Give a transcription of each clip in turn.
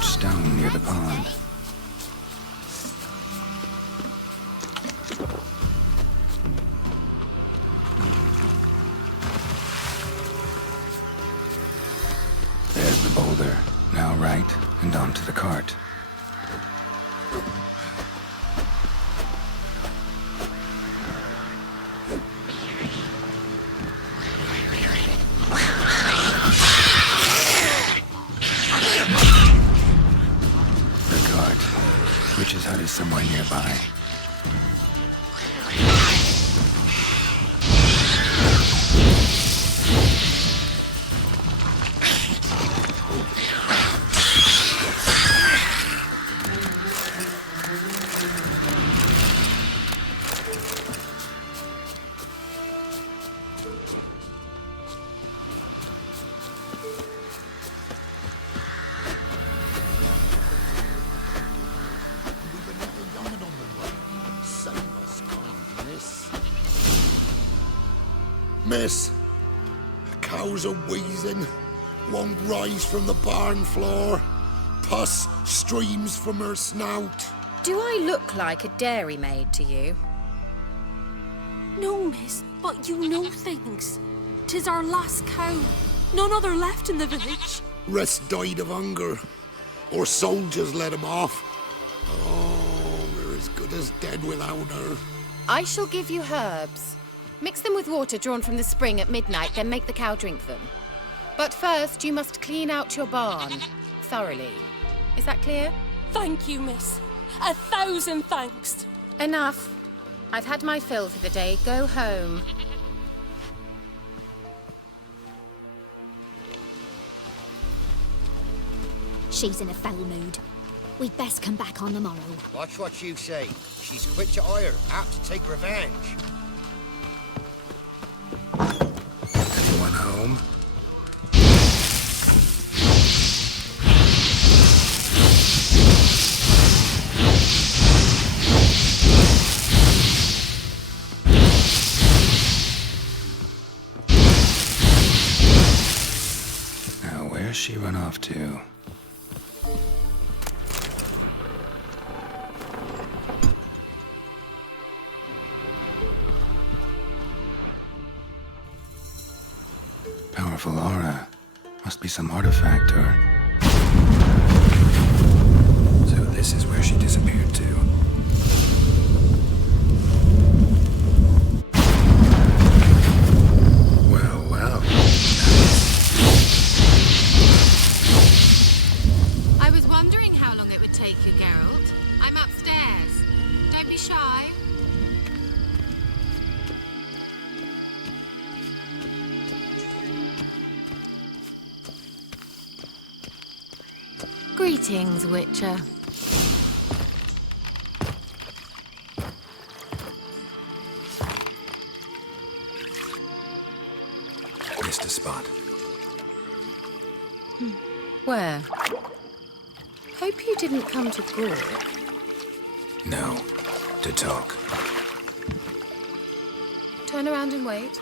large stone near the pond. There's the boulder. Now right, and onto the cart. Witch's hut is somewhere nearby. Miss, the cows are wheezing, won't rise from the barn floor. Pus streams from her snout. Do I look like a dairymaid to you? No, miss, but you know things. 'Tis our last cow. None other left in the village. Rest died of hunger, or soldiers let him off. Oh, we're as good as dead without her. I shall give you herbs. Mix them with water drawn from the spring at midnight, then make the cow drink them. But first, you must clean out your barn thoroughly. Is that clear? Thank you, miss. 1,000 thanks. Enough. I've had my fill for the day. Go home. She's in a foul mood. We'd best come back on the morrow. Watch what you say. She's quick to ire, apt to take revenge. Anyone home? Now, where's she run off to? Powerful aura. Must be some artifact or... So this is where she disappeared to. Well, well. I was wondering how long it would take you, Geralt. I'm upstairs. Don't be shy. Greetings, Witcher. Missed a spot. Where? Hope you didn't come to talk. No. To talk. Turn around and wait.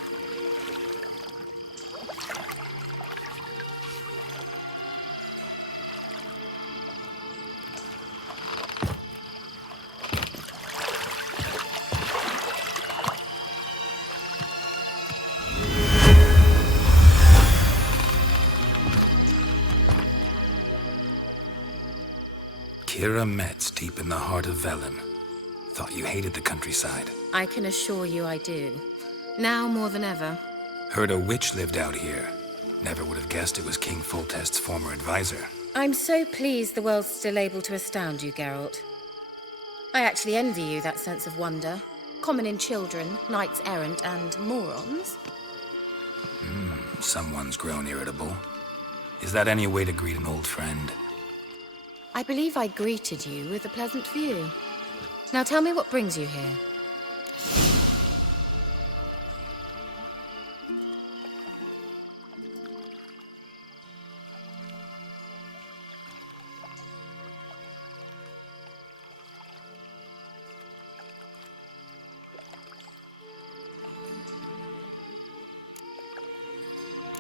Kira Metz, deep in the heart of Velen. Thought you hated the countryside. I can assure you I do. Now more than ever. Heard a witch lived out here. Never would have guessed it was King Foltest's former advisor. I'm so pleased the world's still able to astound you, Geralt. I actually envy you that sense of wonder. Common in children, knights errant, and morons. Someone's grown irritable. Is that any way to greet an old friend? I believe I greeted you with a pleasant view. Now tell me what brings you here.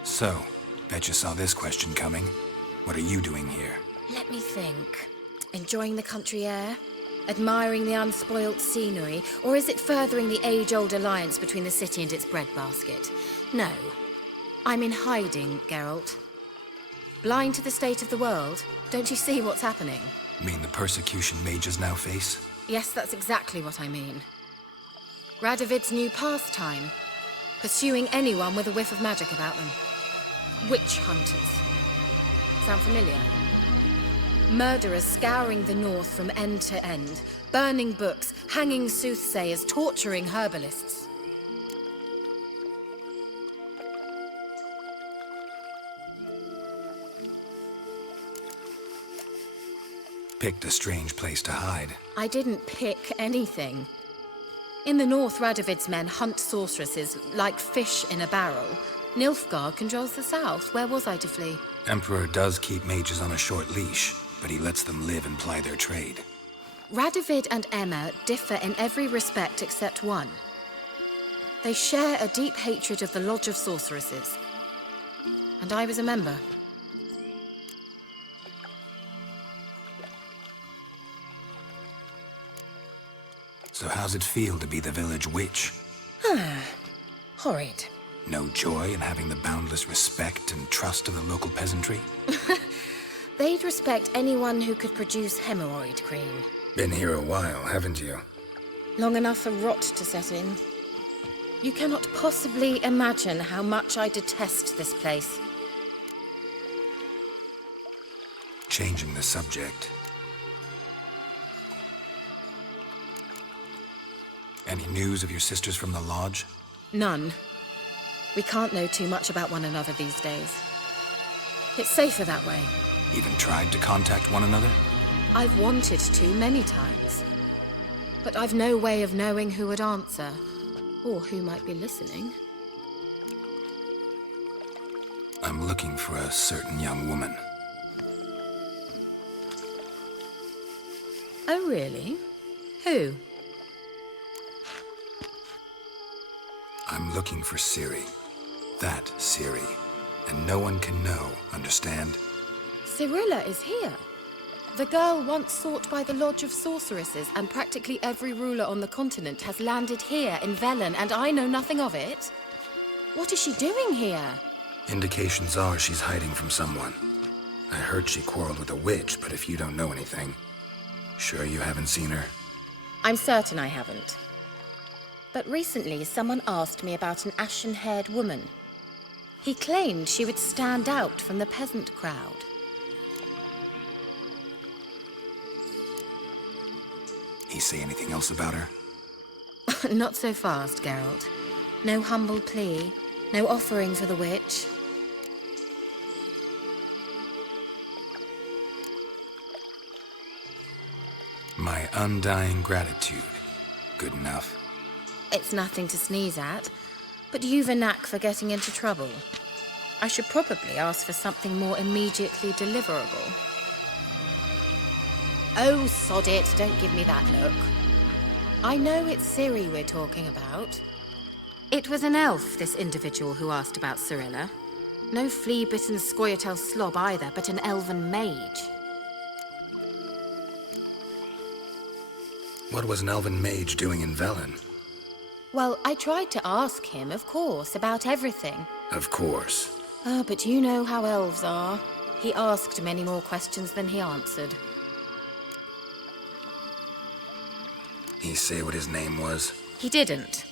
So, bet you saw this question coming. What are you doing here? Let me think. Enjoying the country air? Admiring the unspoilt scenery? Or is it furthering the age-old alliance between the city and its breadbasket? No. I'm in hiding, Geralt. Blind to the state of the world? Don't you see what's happening? Mean the persecution mages now face? Yes, that's exactly what I mean. Radovid's new pastime. Pursuing anyone with a whiff of magic about them. Witch hunters. Sound familiar? Murderers scouring the north from end to end, burning books, hanging soothsayers, torturing herbalists. Picked a strange place to hide. I didn't pick anything. In the north, Radovid's men hunt sorceresses like fish in a barrel. Nilfgaard controls the south. Where was I to flee? Emperor does keep mages on a short leash, but he lets them live and ply their trade. Radovid and Emma differ in every respect except one. They share a deep hatred of the Lodge of Sorceresses. And I was a member. So how's it feel to be the village witch? Horrid. No joy in having the boundless respect and trust of the local peasantry? They'd respect anyone who could produce hemorrhoid cream. Been here a while, haven't you? Long enough for rot to set in. You cannot possibly imagine how much I detest this place. Changing the subject. Any news of your sisters from the lodge? None. We can't know too much about one another these days. It's safer that way. Even tried to contact one another? I've wanted to many times. But I've no way of knowing who would answer, or who might be listening. I'm looking for a certain young woman. Oh, really? Who? I'm looking for Ciri. That Ciri. And no one can know, understand? Cirilla is here. The girl once sought by the Lodge of Sorceresses, and practically every ruler on the continent has landed here in Velen, and I know nothing of it. What is she doing here? Indications are she's hiding from someone. I heard she quarreled with a witch, but if you don't know anything, sure you haven't seen her? I'm certain I haven't. But recently, someone asked me about an ashen-haired woman. He claimed she would stand out from the peasant crowd. He say anything else about her? Not so fast, Geralt. No humble plea, no offering for the witch. My undying gratitude. Good enough. It's nothing to sneeze at, but you've a knack for getting into trouble. I should probably ask for something more immediately deliverable. Oh, sod it, don't give me that look. I know it's Ciri we're talking about. It was an elf, this individual who asked about Cirilla. No flea-bitten Scoia'tael slob either, but an elven mage. What was an elven mage doing in Velen? Well, I tried to ask him, of course, about everything. Of course. But you know how elves are. He asked many more questions than he answered. He say what his name was? He didn't.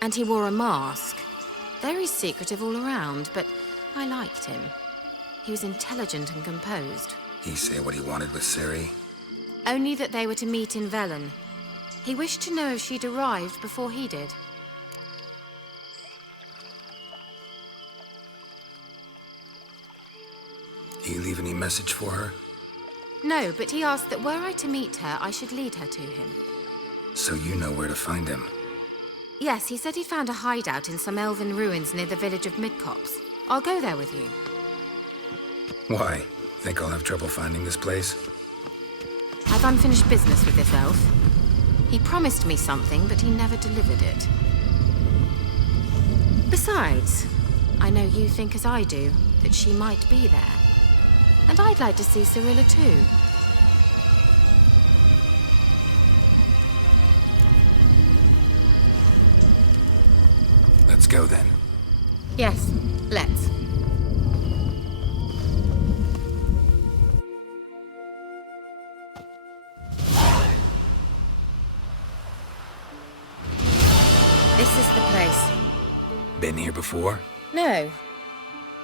And he wore a mask. Very secretive all around, but I liked him. He was intelligent and composed. He say what he wanted with Ciri? Only that they were to meet in Velen. He wished to know if she'd arrived before he did. He leave any message for her? No, but he asked that were I to meet her, I should lead her to him. So you know where to find him? Yes, he said he found a hideout in some elven ruins near the village of Midcopse. I'll go there with you. Why? Think I'll have trouble finding this place? I've unfinished business with this elf. He promised me something, but he never delivered it. Besides, I know you think as I do, that she might be there. And I'd like to see Cirilla too. Let's go then. Yes, let's. This is the place. Been here before? No.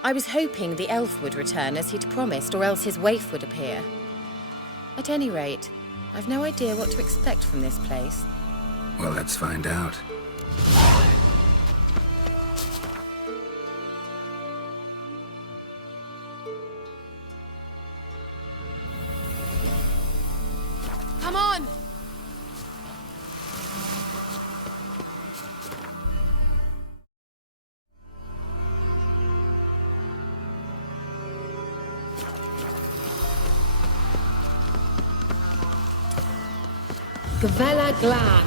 I was hoping the elf would return as he'd promised, or else his waif would appear. At any rate, I've no idea what to expect from this place. Well, let's find out. Come on! Gavella Glan.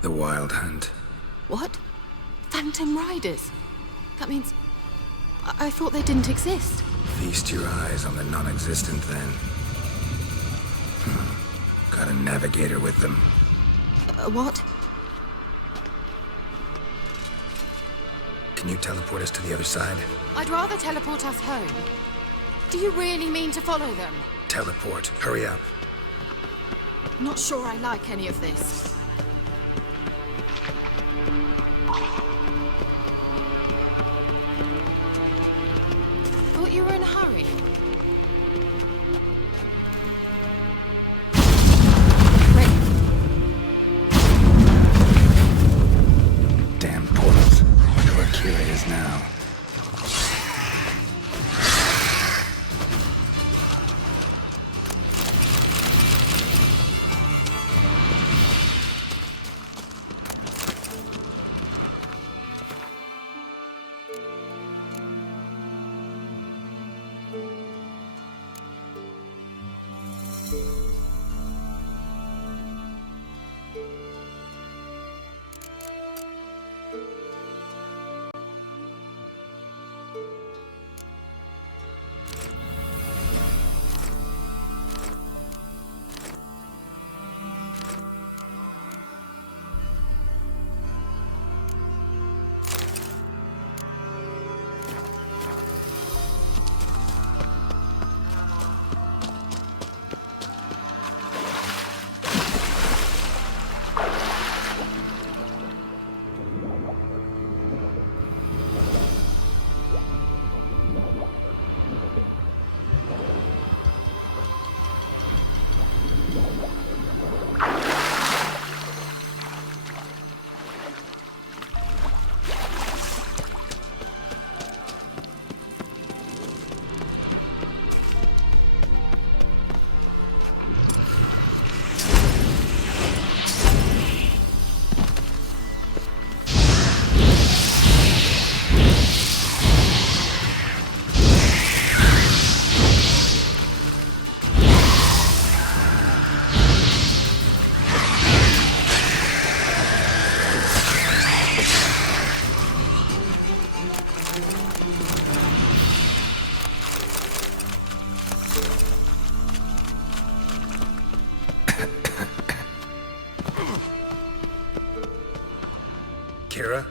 The Wild Hunt. What? Phantom Riders? That means... I thought they didn't exist. Feast your eyes on the non-existent then. Got a navigator with them. What? Can you teleport us to the other side? I'd rather teleport us home. Do you really mean to follow them? Teleport. Hurry up. Not sure I like any of this. Thought you were in a hurry. Damn portals. Wonder where Ciri is now. Kira?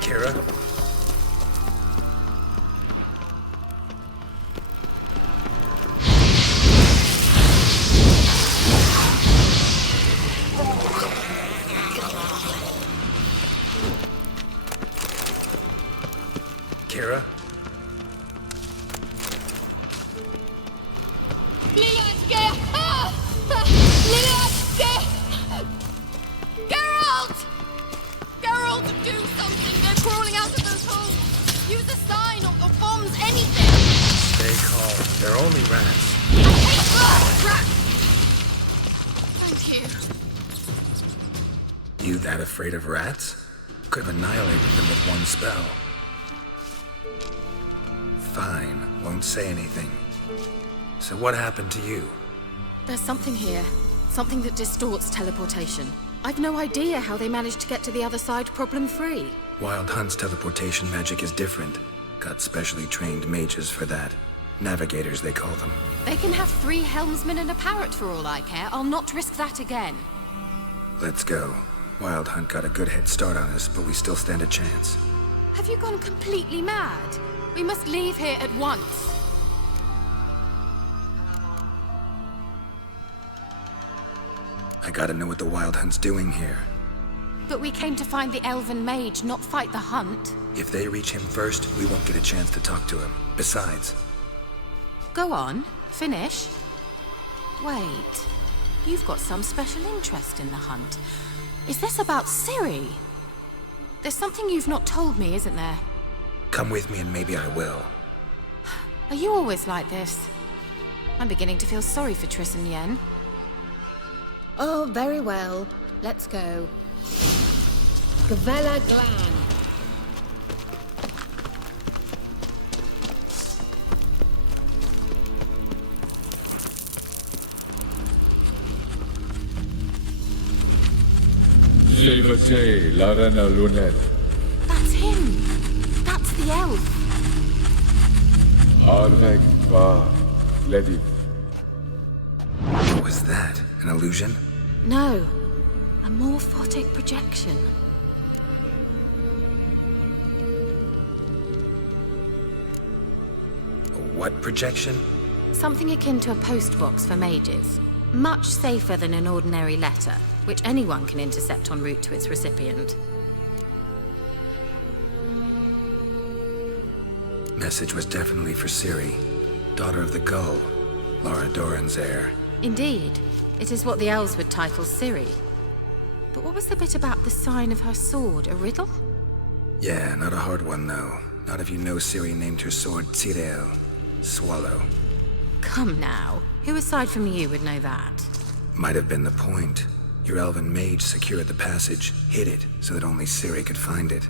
Kira? Kira? Leon's get up! They're only rats. Thank you. You that afraid of rats? Could have annihilated them with one spell. Fine, won't say anything. So what happened to you? There's something here. Something that distorts teleportation. I've no idea how they managed to get to the other side problem-free. Wild Hunt's teleportation magic is different. Got specially trained mages for that. Navigators, they call them. They can have 3 helmsmen and a parrot for all I care. I'll not risk that again. Let's go. Wild Hunt got a good head start on us, but we still stand a chance. Have you gone completely mad? We must leave here at once. I gotta know what the Wild Hunt's doing here. But we came to find the elven mage, not fight the hunt. If they reach him first, we won't get a chance to talk to him. Besides... Go on, finish. Wait, you've got some special interest in the hunt. Is this about Ciri? There's something you've not told me, isn't there? Come with me and maybe I will. Are you always like this? I'm beginning to feel sorry for Triss and Yen. Oh, very well. Let's go. Gavella Glan. Levate, Larena Lunet. That's him. That's the elf. Arveg va, Lediv. What was that? An illusion? No, a morphotic projection. A what projection? Something akin to a postbox for mages. Much safer than an ordinary letter, which anyone can intercept en route to its recipient. Message was definitely for Ciri, daughter of the Gull, Lara Doran's heir. Indeed, it is what the elves would title Ciri. But what was the bit about the sign of her sword, a riddle? Yeah, not a hard one though. Not if you know Ciri named her sword Ciri, swallow. Come now, who aside from you would know that? Might have been the point. Your elven mage secured the passage, hid it, so that only Ciri could find it.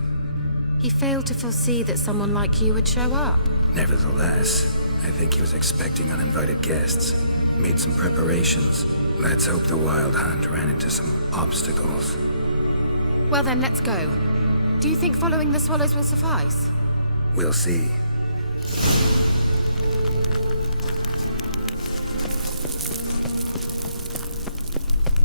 He failed to foresee that someone like you would show up. Nevertheless, I think he was expecting uninvited guests. Made some preparations. Let's hope the Wild Hunt ran into some obstacles. Well then, let's go. Do you think following the swallows will suffice? We'll see.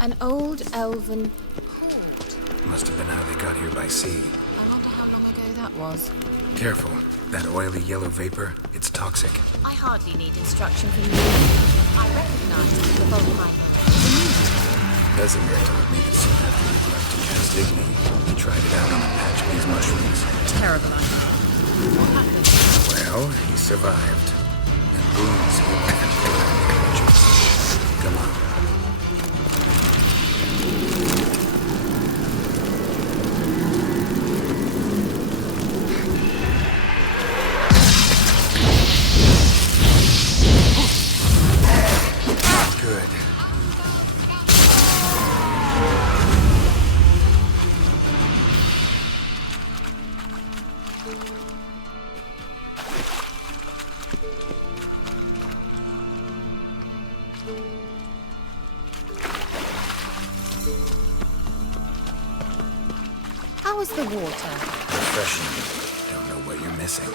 An old elven port. Must have been how they got here by sea. I wonder how long ago that was. Careful. That oily yellow vapor, it's toxic. I hardly need instruction from you. I recognize the Volkheim. Vesemir told me that soon after he left to cast Igni, he tried it out on a patch of these mushrooms. Terrible idea. What happened? Well, he survived. And wounds healed and creatures. Come on. Good. How was the water? Refreshing. Don't know what you're missing.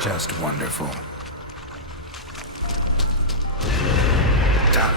Just wonderful. Die.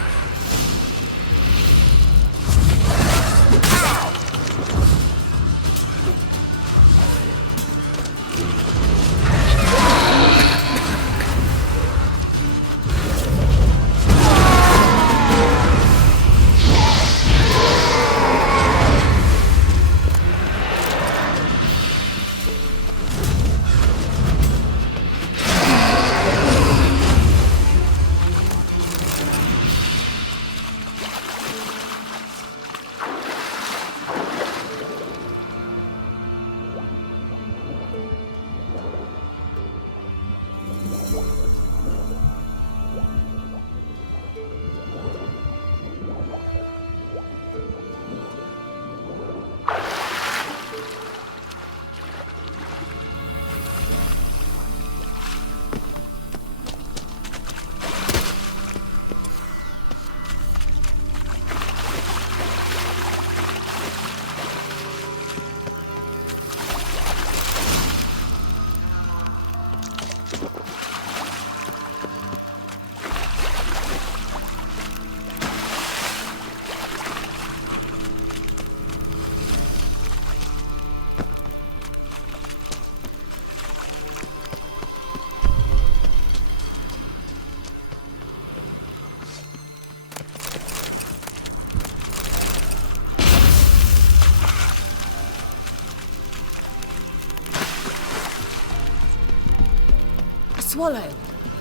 Swallow.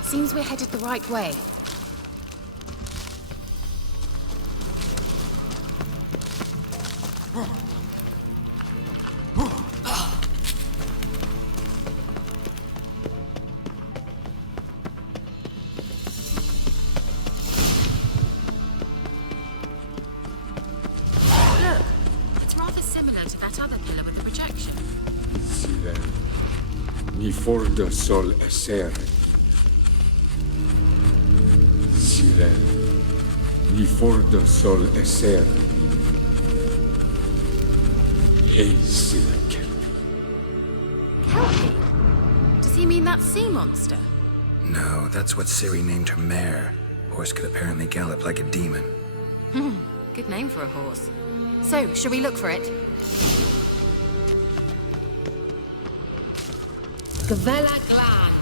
Seems we're headed the right way. Look, it's rather similar to that other pillar with the projection. Silen, ni forda sol esser. Silen, ni forda sol esser. Hey, Silen Kelpie. Kelpie? Does he mean that sea monster? No, that's what Ciri named her mare. Horse could apparently gallop like a demon. Good name for a horse. So, shall we look for it? Gavella Glan.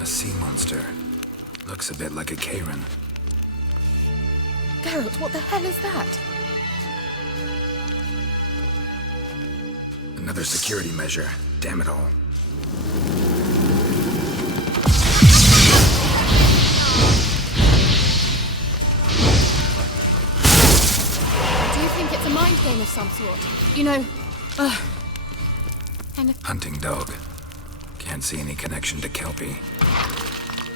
A sea monster. Looks a bit like a Karen. Geralt, what the hell is that? Another security measure. Damn it all. Do you think it's a mind game of some sort? You know, kind of... Hunting dog. Can't see any connection to Kelpie.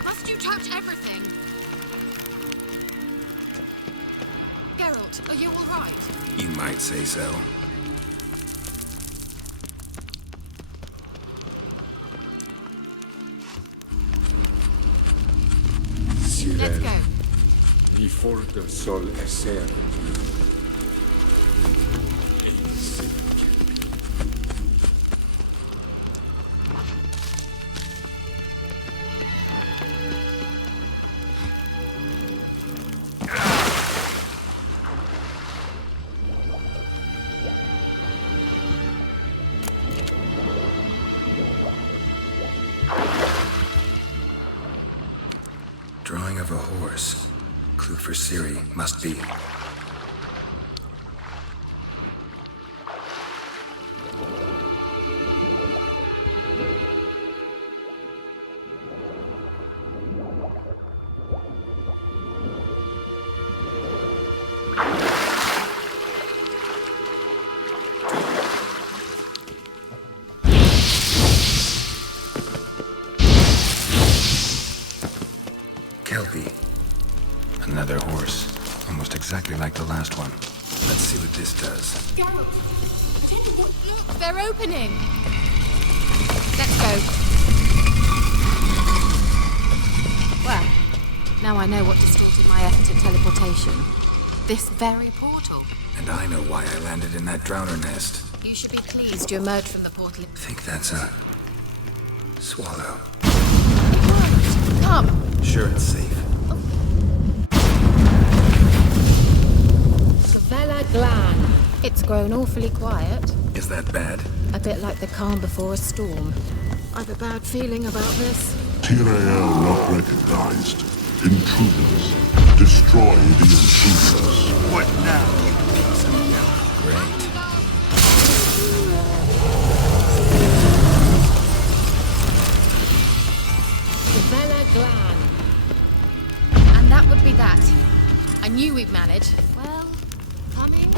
Must you touch everything? Geralt, are you all right? You might say so. Let's go. Ni forda sol esser. Drawing of a horse. Clue for Ciri. Must be. Kelpie. Another horse. Almost exactly like the last one. Let's see what this does. Geralt, I don't know what... Look, they're opening. Let's go. Well, now I know what distorted my effort at teleportation. This very portal. And I know why I landed in that drowner nest. You should be pleased you emerged from the portal. Think that's a... swallow. Right, come. Sure it's safe. Gavella Glan. It's grown awfully quiet. Is that bad? A bit like the calm before a storm. I've a bad feeling about this. ciri not recognized. Intruders. Destroy the intruders. What now, you piece of milk? Great. Gavella Glan. And that would be that. I knew we'd manage. Well, coming.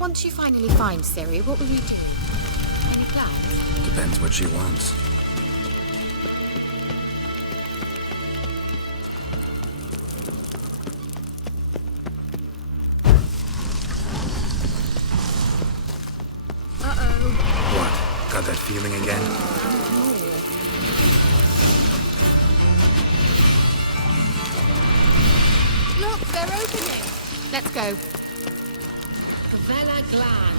Once you finally find Ciri, what will you do? Any plans? Depends what she wants. Uh-oh. What? Got that feeling again? Look, they're opening. Let's go. Gavella Glan.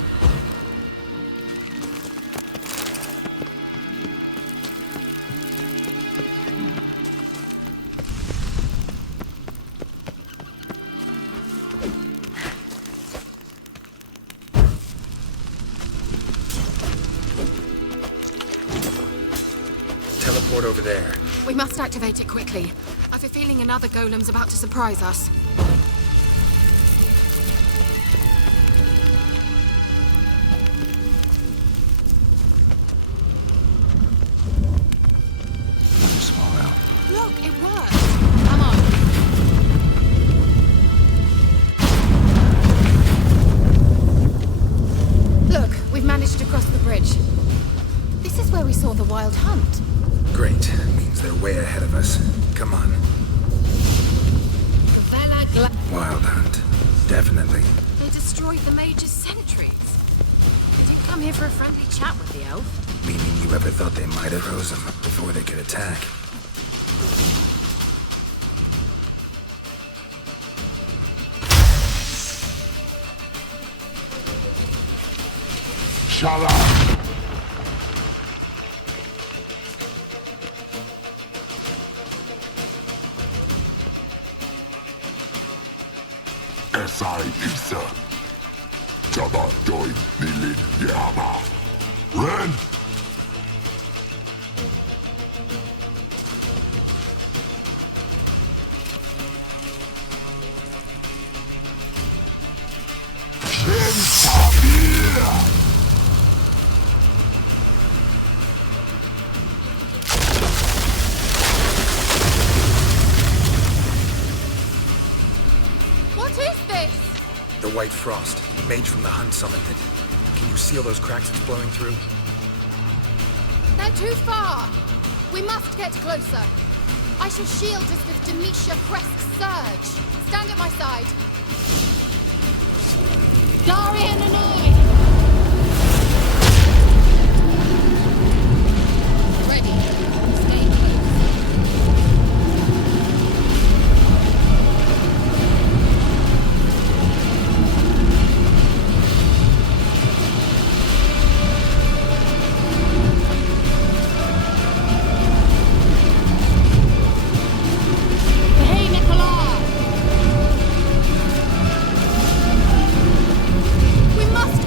fort over there. We must activate it quickly. I have a feeling another golem's about to surprise us. Another swallow. Look, it worked! Come on. Look, we've managed to cross the bridge. This is where we saw the wild hunt. Great. Means they're way ahead of us. Come on. Wild hunt. Definitely. They destroyed the mage's sentries. They didn't come here for a friendly chat with the elf. Meaning you ever thought they might have froze them before they could attack? Shut up! Esai Isa. Jabba Doin Nilin Yama. Ren! Shin Sabir! What is this? The White Frost. Mage from the hunt summoned it. Can you see all those cracks it's blowing through? They're too far. We must get closer. I shall shield us with Demetia Crest's surge. Stand at my side. Darian and I! Ready. Stay close. Hey, Nicola! We must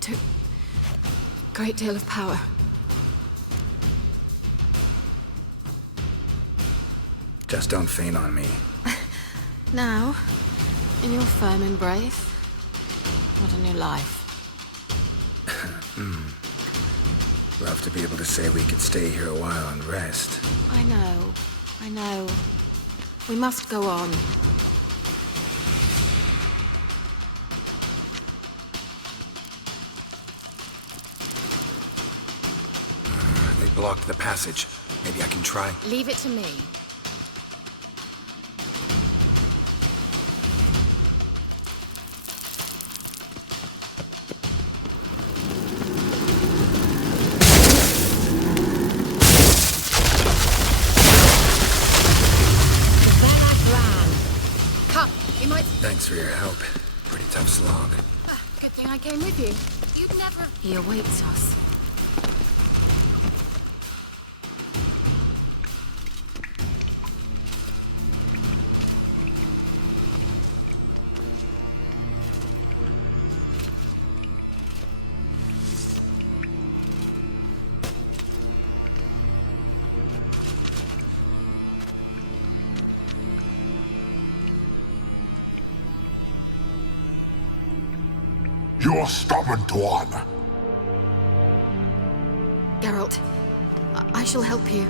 That took a great deal of power. Just don't faint on me. Now, in your firm embrace, what a new life. Love to be able to say we could stay here a while and rest. I know. We must go on. They blocked the passage. Maybe I can try. Leave it to me. Thanks for your help. Pretty tough slog. Good thing I came with you. You'd never... He awaits us. You're stubborn, Tuan. Geralt, I shall help you.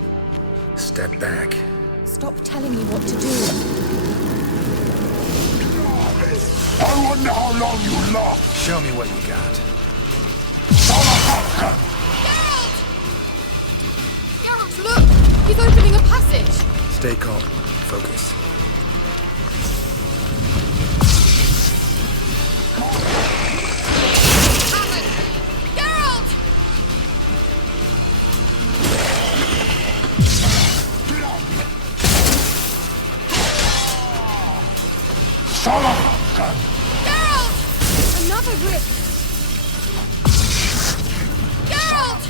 Step back. Stop telling me what to do. I wonder how long you last. Show me what you got. Geralt, look! He's opening a passage! Stay calm. Focus. Another rip! Geralt!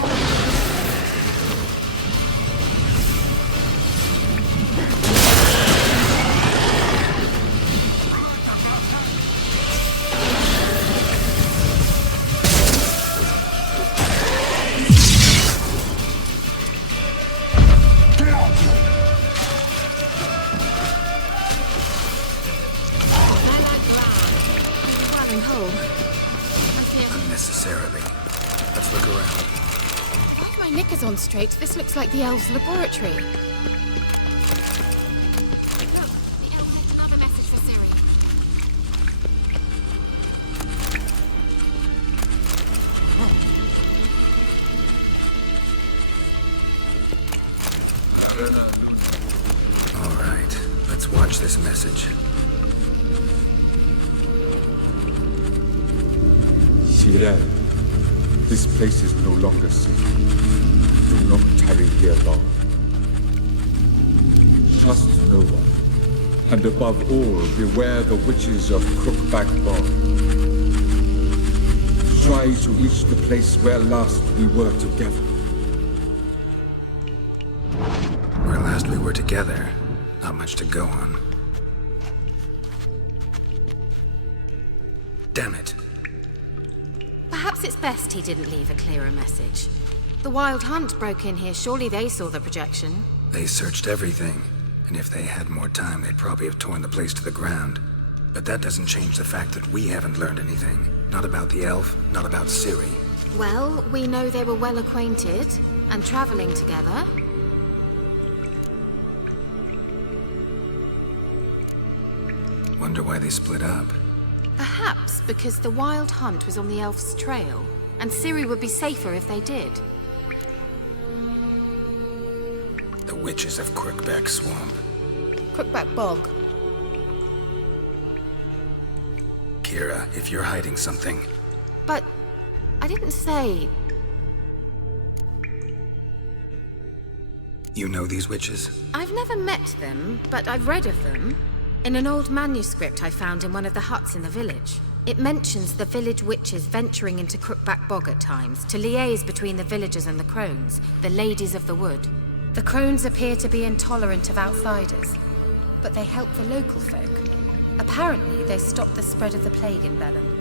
Unnecessarily. Let's look around. With my knickers on straight, this looks like the elves' laboratory. Look, the elf left another message for Ciri. All right, let's watch this message. Geralt, this place is no longer safe. Do not tarry here long. Trust no one, and above all, beware the witches of Crookback Bog. Try to reach the place where last we were together. Where last we were together, not much to go on. Damn it. Perhaps it's best he didn't leave a clearer message. The Wild Hunt broke in here. Surely they saw the projection. They searched everything, and if they had more time, they'd probably have torn the place to the ground. But that doesn't change the fact that we haven't learned anything. Not about the elf, not about Ciri. Well, we know they were well acquainted and traveling together. Wonder why they split up. Perhaps because the Wild Hunt was on the elf's trail, and Ciri would be safer if they did. The witches of Crookback Swamp. Crookback Bog. Kira, if you're hiding something... But I didn't say... You know these witches? I've never met them, but I've read of them. In an old manuscript I found in one of the huts in the village. It mentions the village witches venturing into Crookback Bog at times to liaise between the villagers and the crones, the ladies of the wood. The crones appear to be intolerant of outsiders, but they help the local folk. Apparently, they stopped the spread of the plague in Bellum.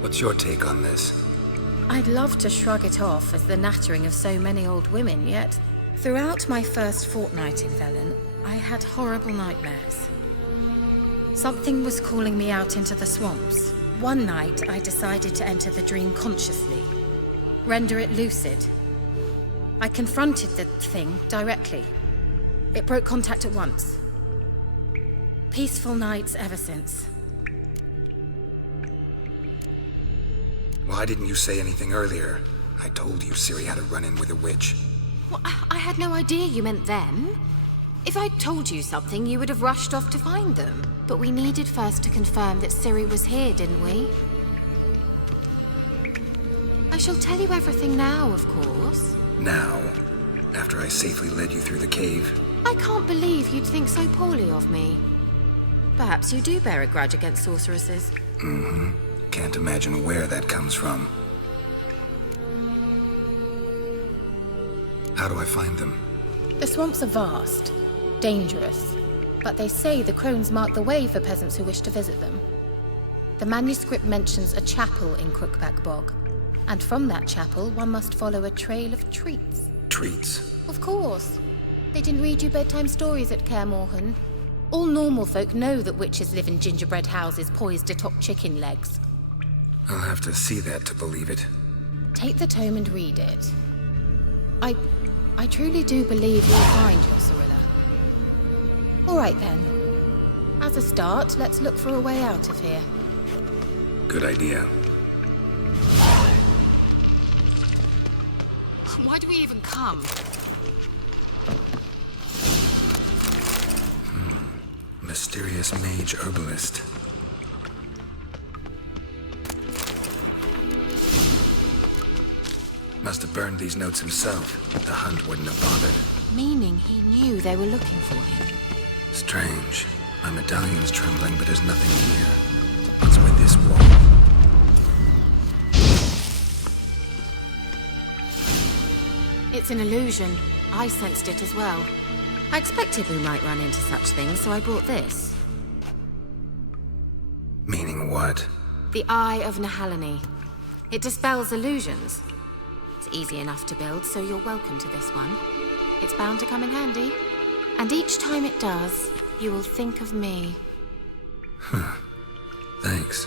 What's your take on this? I'd love to shrug it off as the nattering of so many old women, yet throughout my first fortnight in Velen, I had horrible nightmares. Something was calling me out into the swamps. One night, I decided to enter the dream consciously, render it lucid. I confronted the thing directly. It broke contact at once. Peaceful nights ever since. Why didn't you say anything earlier? I told you Ciri had a run-in with a witch. Well, I had no idea you meant them. If I'd told you something, you would have rushed off to find them. But we needed first to confirm that Ciri was here, didn't we? I shall tell you everything now, of course. Now? After I safely led you through the cave? I can't believe you'd think so poorly of me. Perhaps you do bear a grudge against sorceresses. Mm-hmm. Can't imagine where that comes from. How do I find them? The swamps are vast, dangerous, but they say the crones mark the way for peasants who wish to visit them. The manuscript mentions a chapel in Crookback Bog, and from that chapel one must follow a trail of treats. Treats? Of course. They didn't read you bedtime stories at Kaer Morhen. All normal folk know that witches live in gingerbread houses poised atop chicken legs. I'll have to see that to believe it. Take the tome and read it. I truly do believe you'll find your Cirilla. All right then. As a start, let's look for a way out of here. Good idea. Why do we even come? Mysterious mage herbalist. Must have burned these notes himself. The hunt wouldn't have bothered. Meaning he knew they were looking for him. Strange. My medallion's trembling, but there's nothing here. What's with this wall? It's an illusion. I sensed it as well. I expected we might run into such things, so I brought this. Meaning what? The Eye of Nahalani. It dispels illusions. It's easy enough to build, so you're welcome to this one. It's bound to come in handy. And each time it does, you will think of me. Huh. Thanks.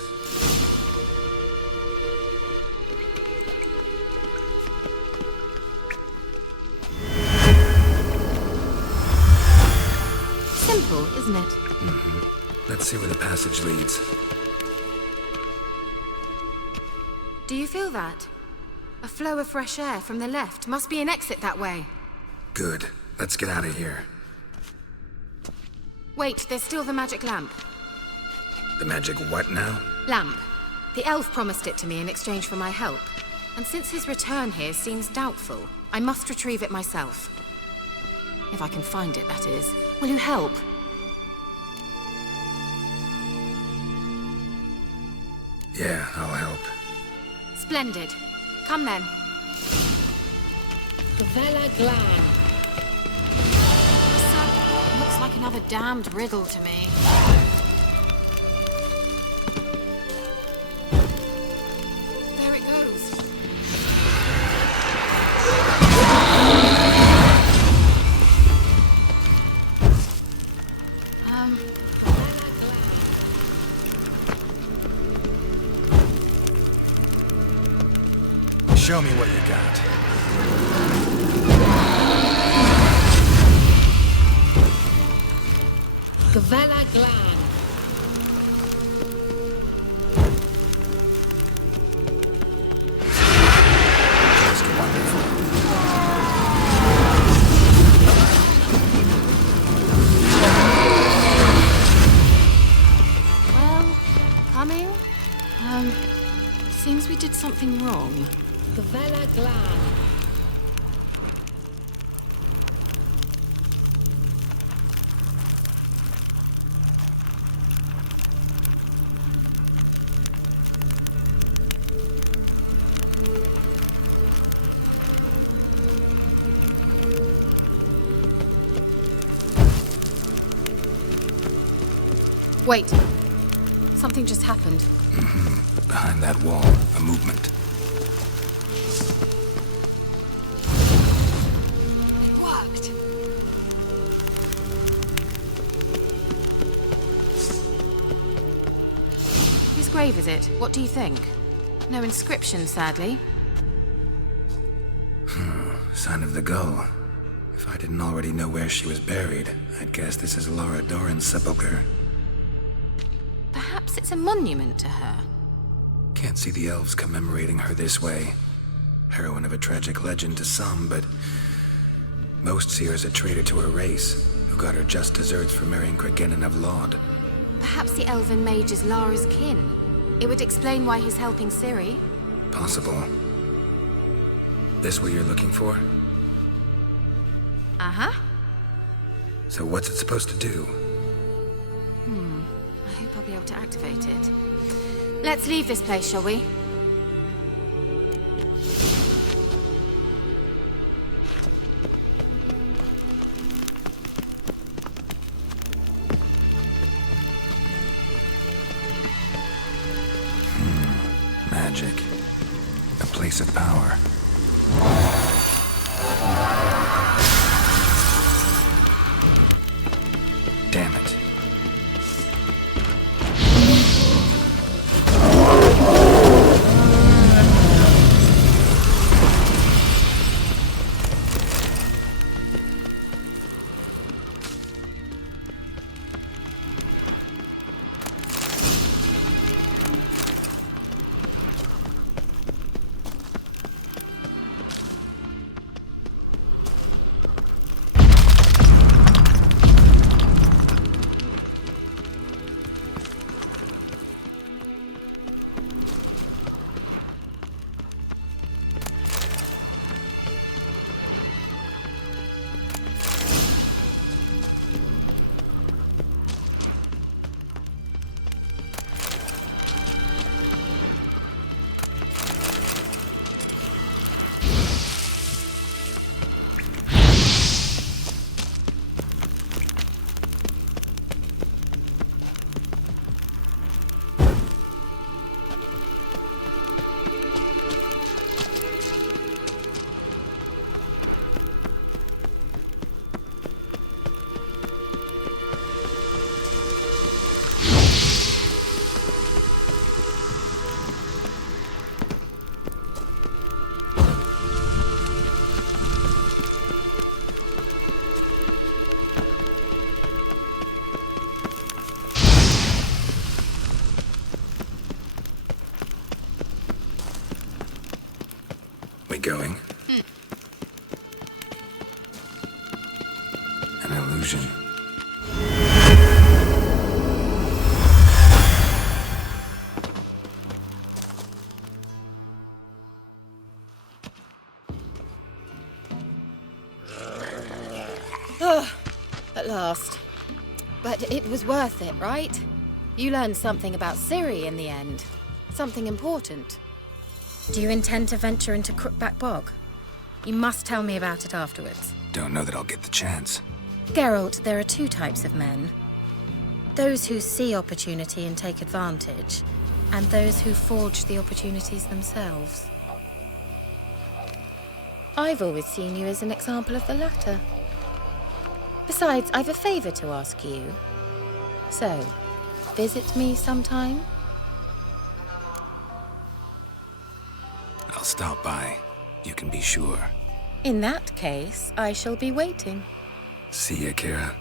Simple, isn't it? Mm-hmm. Let's see where the passage leads. Do you feel that? A flow of fresh air from the left. Must be an exit that way. Good. Let's get out of here. Wait, there's still the magic lamp. The magic what now? Lamp. The elf promised it to me in exchange for my help. And since his return here seems doubtful, I must retrieve it myself. If I can find it, that is. Will you help? Yeah, I'll help. Splendid. Come then. Vela Glan. Looks like another damned riddle to me. There it goes. Show me what you got. Vela Glan. Just wonderful. Well, coming? Seems we did something wrong. Vela Glan. Wait. Something just happened. Behind that wall, a movement. It worked. Whose grave is it? What do you think? No inscription, sadly. Sign of the gull. If I didn't already know where she was buried, I'd guess this is Laura Doran's sepulchre. Perhaps it's a monument to her. Can't see the elves commemorating her this way. Heroine of a tragic legend to some, but most see her as a traitor to her race, who got her just desserts for marrying Cregennan of Laud. Perhaps the elven mage is Lara's kin. It would explain why he's helping Ciri. Possible. This what you're looking for? Uh-huh. So what's it supposed to do? I hope I'll be able to activate it. Let's leave this place, shall we? Magic. A place of power. Damn it. We going? An illusion. At last. But it was worth it, right? You learned something about Ciri in the end. Something important. Do you intend to venture into Crookback Bog? You must tell me about it afterwards. Don't know that I'll get the chance. Geralt, there are two types of men. Those who see opportunity and take advantage, and those who forge the opportunities themselves. I've always seen you as an example of the latter. Besides, I've a favor to ask you. So, visit me sometime? I'll stop by. You can be sure. In that case, I shall be waiting. See ya, Kira.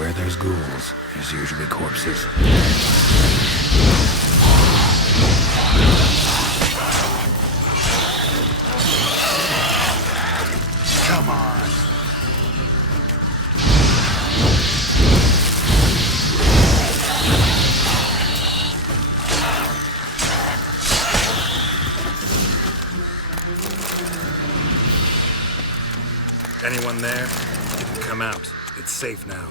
where there's ghouls, there's usually corpses. Come on. Anyone there? You can come out. It's safe now.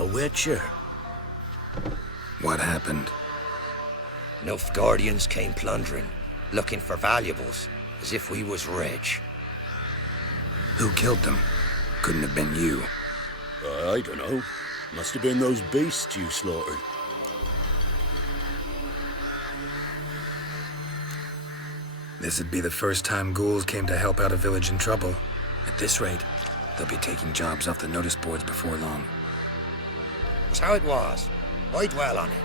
A witcher. What happened? Nilfgaardians came plundering, looking for valuables, as if we was rich. Who killed them? Couldn't have been you. I don't know. Must have been those beasts you slaughtered. This'd be the first time ghouls came to help out a village in trouble. At this rate, they'll be taking jobs off the notice boards before long. Was how it was. I dwell on it.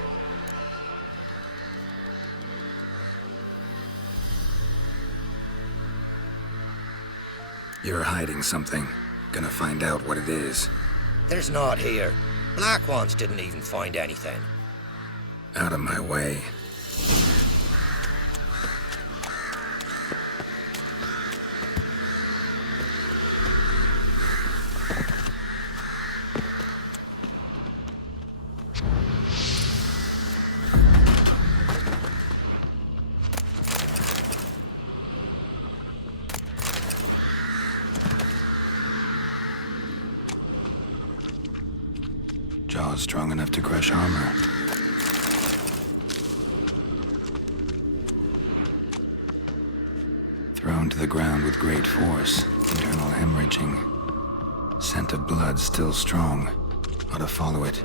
You're hiding something. Gonna find out what it is. There's not here. Black ones didn't even find anything. Out of my way. Jaws strong enough to crush armor. Thrown to the ground with great force, internal hemorrhaging. Scent of blood still strong. Ought to follow it.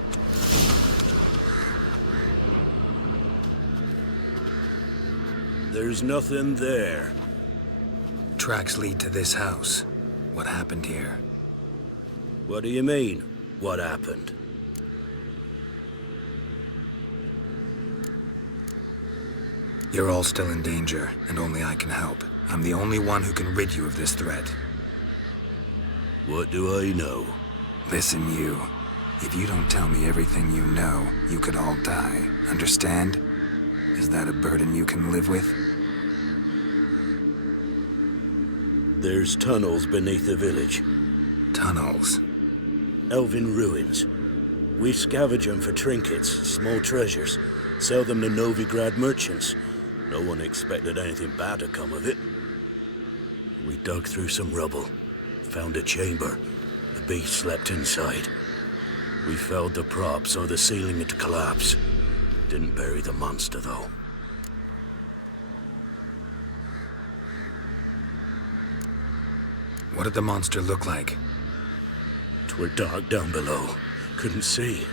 There's nothing there. Tracks lead to this house. What happened here? What do you mean, what happened? You're all still in danger, and only I can help. I'm the only one who can rid you of this threat. What do I know? Listen, you. If you don't tell me everything you know, you could all die. Understand? Is that a burden you can live with? There's tunnels beneath the village. Tunnels. Elven ruins. We scavenge them for trinkets, small treasures. Sell them to Novigrad merchants. No one expected anything bad to come of it. We dug through some rubble. Found a chamber. The beast slept inside. We felled the prop so the ceiling had collapsed. Didn't bury the monster, though. What did the monster look like? 'Twere dark down below. Couldn't see.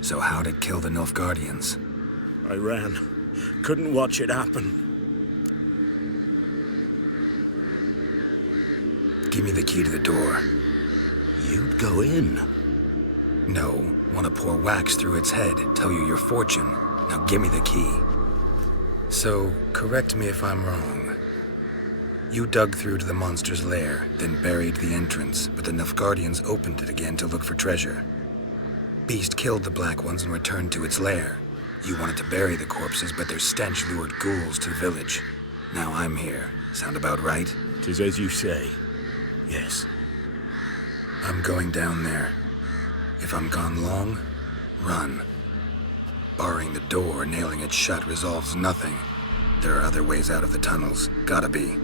So how'd it kill the Nilfgaardians? I ran. Couldn't watch it happen. Give me the key to the door. You'd go in. No, want to pour wax through its head, tell you your fortune. Now give me the key. So, correct me if I'm wrong. You dug through to the monster's lair, then buried the entrance, but the Nilfgaardians opened it again to look for treasure. Beast killed the Black Ones and returned to its lair. You wanted to bury the corpses, but their stench lured ghouls to the village. Now I'm here. Sound about right? 'Tis as you say. Yes. I'm going down there. If I'm gone long, run. Barring the door, nailing it shut resolves nothing. There are other ways out of the tunnels. Gotta be.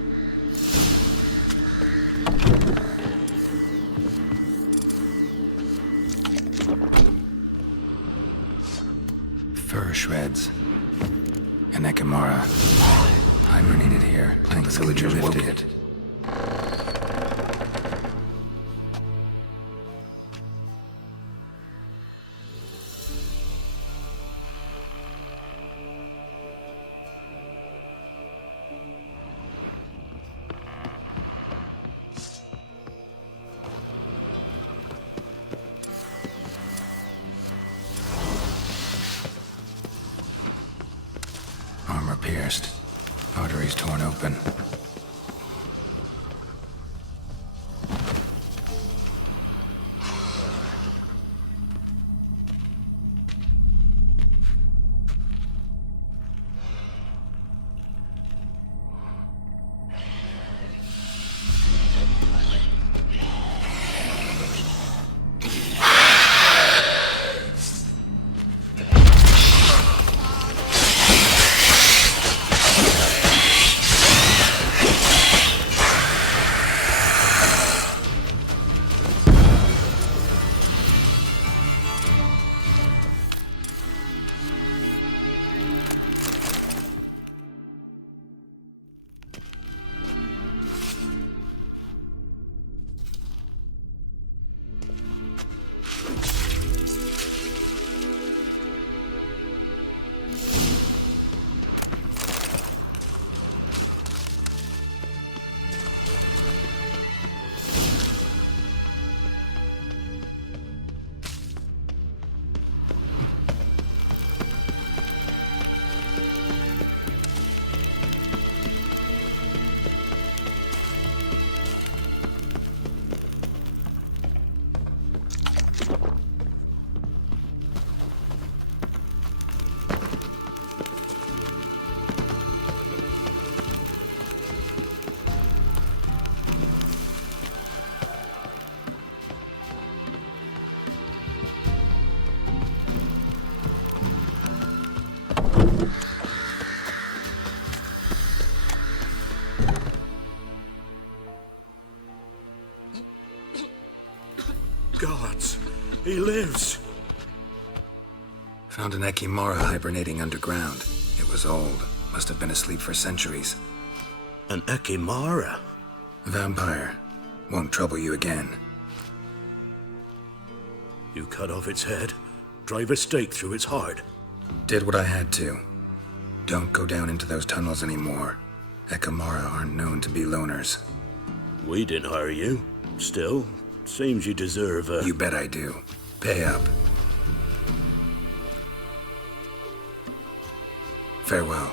Fur shreds. An Ekimara. Hibernated here. I think the villagers woke it. pierced, arteries torn open. Gods, he lives. Found an Ekimara hibernating underground. It was old. Must have been asleep for centuries. An Ekimara? Vampire. Won't trouble you again. You cut off its head, drive a stake through its heart. Did what I had to. Don't go down into those tunnels anymore. Ekimara aren't known to be loners. We didn't hire you. Still, seems you deserve a... You bet I do. Pay up. Farewell.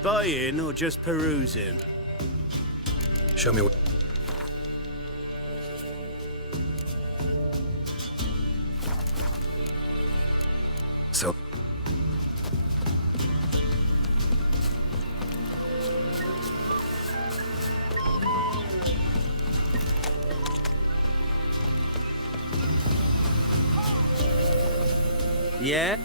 Buying or just perusing? Show me what... So... Yeah?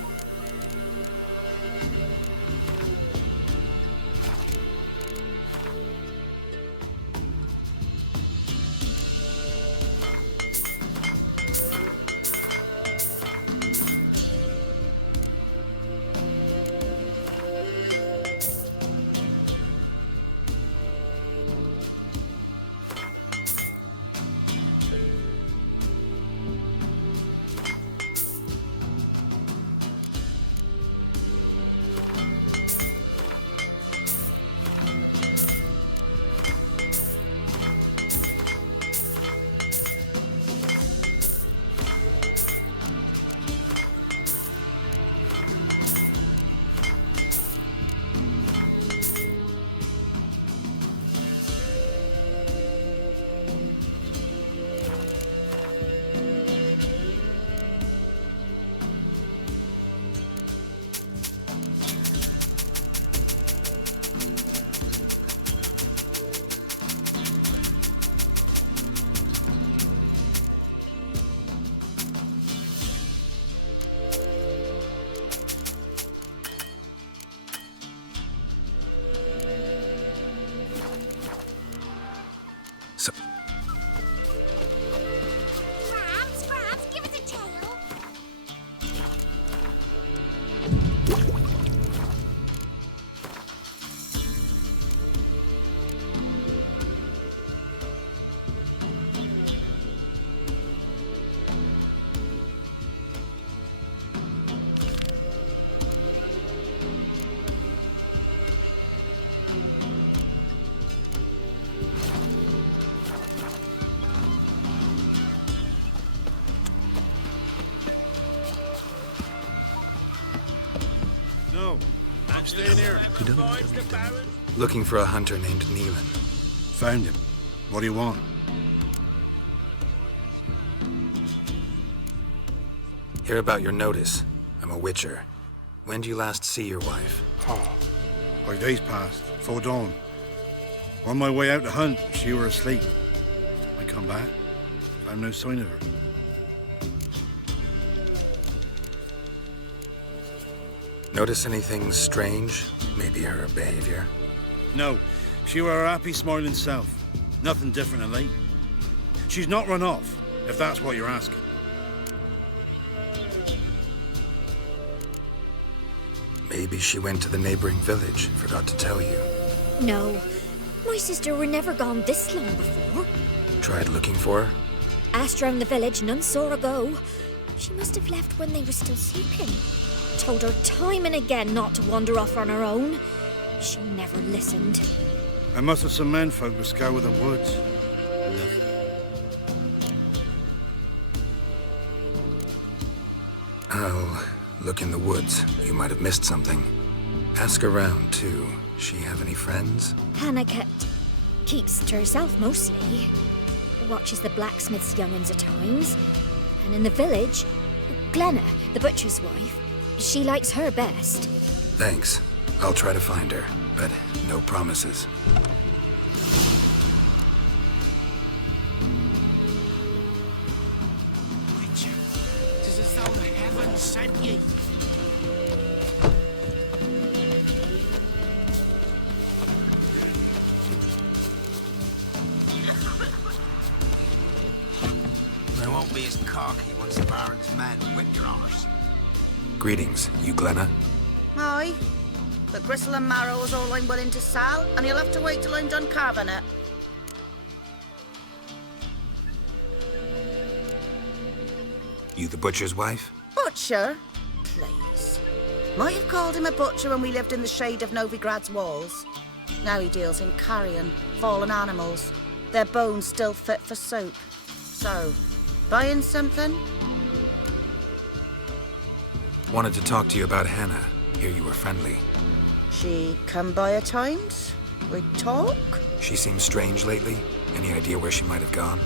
No, I'm staying here. You don't know me, looking for a hunter named Neelan. Found him. What do you want? Hear about your notice. I'm a witcher. When did you last see your wife? Oh, 5 days passed, before dawn. On my way out to hunt, she were asleep. I come back, found no sign of her. Notice anything strange? Maybe her behavior? No, she were her happy, smiling self. Nothing different of late. She's not run off, if that's what you're asking. Maybe she went to the neighboring village, forgot to tell you. No. My sister were never gone this long before. Tried looking for her? Asked round the village, none saw her go. She must have left when they were still sleeping. Told her time and again not to wander off on her own. She never listened. I must have some menfolk to scour the woods. Nothing. I'll look in the woods. You might have missed something. Ask around, too. She have any friends? Hannah keeps to herself mostly. Watches the blacksmith's young'uns at times. And in the village, Glenna, the butcher's wife, she likes her best. Thanks. I'll try to find her, but no promises. Witcher, 'tis as though the heavens sent ye. I won't be as cocky once the Baron's men whip your honours. Greetings, you Glenna? Aye. But gristle and marrow is all I'm willing to sell, and you'll have to wait till I'm done carving it. You the butcher's wife? Butcher? Please. Might have called him a butcher when we lived in the shade of Novigrad's walls. Now he deals in carrion, fallen animals. Their bones still fit for soup. So, buying something? Wanted to talk to you about Hannah. Hear you were friendly. She come by at times? We talk? She seems strange lately. Any idea where she might have gone?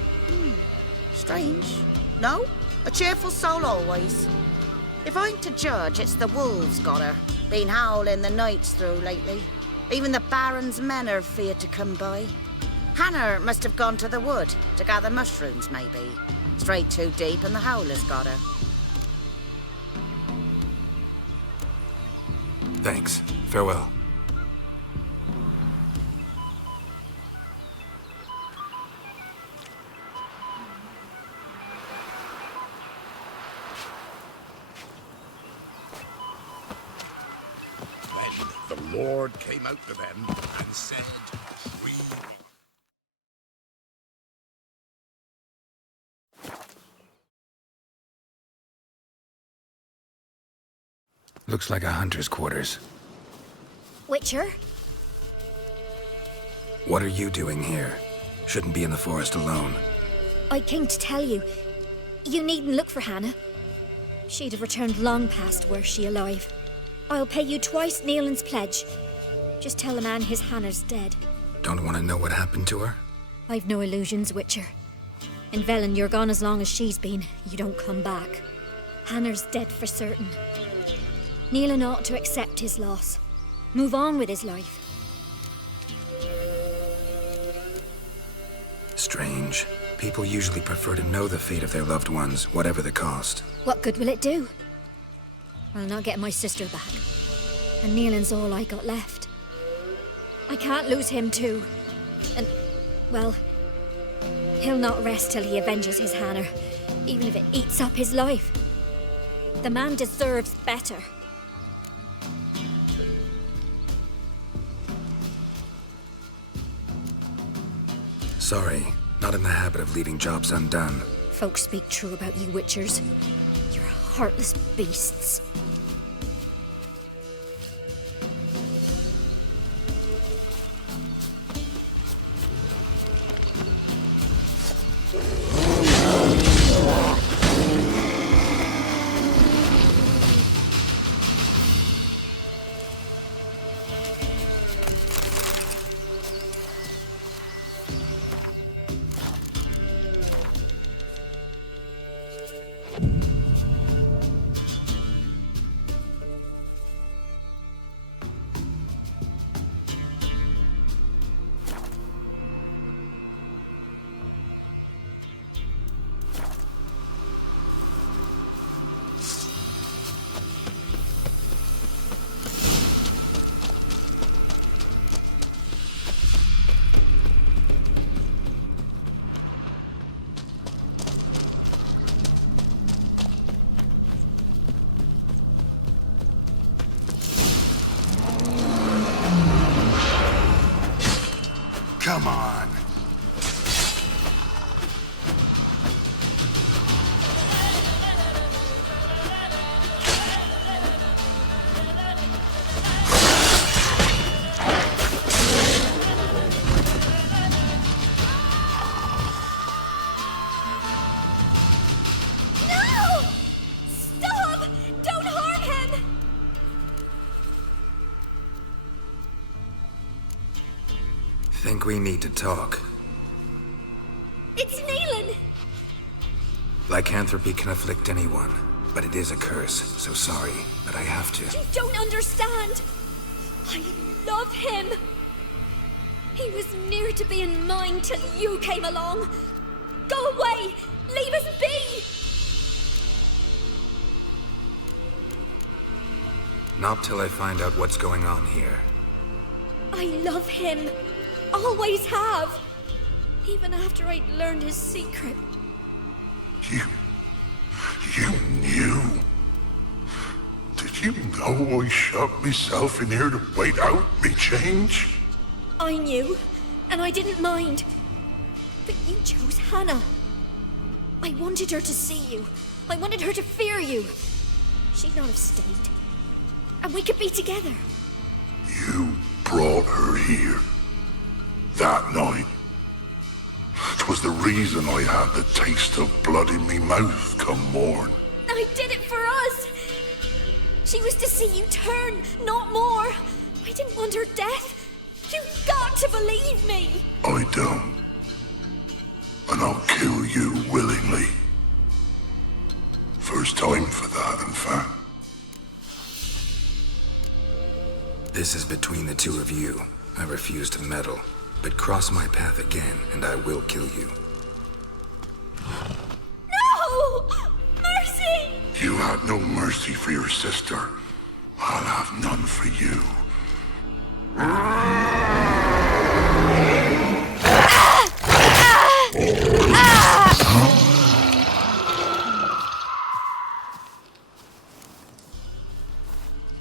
Strange. No? A cheerful soul always. If I'm to judge, it's the wolves got her. Been howling the nights through lately. Even the Baron's men are feared to come by. Hannah must have gone to the wood to gather mushrooms, maybe. Strayed too deep and the howlers got her. Thanks. Farewell. Then the Lord came out to them and said, "We..." Looks like a hunter's quarters. Witcher? What are you doing here? Shouldn't be in the forest alone. I came to tell you. You needn't look for Hannah. She'd have returned long past were she alive. I'll pay you twice Neelan's pledge. Just tell the man his Hannah's dead. Don't want to know what happened to her? I've no illusions, Witcher. In Velen, you're gone as long as she's been. You don't come back. Hannah's dead for certain. Neelan ought to accept his loss. Move on with his life. Strange. People usually prefer to know the fate of their loved ones, whatever the cost. What good will it do? I'll not get my sister back. And Neelan's all I got left. I can't lose him too. And, well, he'll not rest till he avenges his Hannah, even if it eats up his life. The man deserves better. Sorry, not in the habit of leaving jobs undone. Folks speak true about you Witchers. You're heartless beasts. Come on. Think we need to talk. It's Neelan! Lycanthropy can afflict anyone, but it is a curse, so sorry, but I have to. You don't understand! I love him! He was near to being mine till you came along! Go away! Leave us be! Not till I find out what's going on here. I love him! Always have! Even after I'd learned his secret. You knew? Did you know I shut myself in here to wait out me change? I knew, and I didn't mind. But you chose Hannah. I wanted her to see you. I wanted her to fear you. She'd not have stayed. And we could be together. You brought her here. That night. 'Twas the reason I had the taste of blood in me mouth come morn. I did it for us! She was to see you turn, not more. I didn't want her death. You've got to believe me! I don't. And I'll kill you willingly. First time for that, in fact. This is between the two of you. I refuse to meddle. But cross my path again, and I will kill you. No! Mercy! You had no mercy for your sister. I'll have none for you.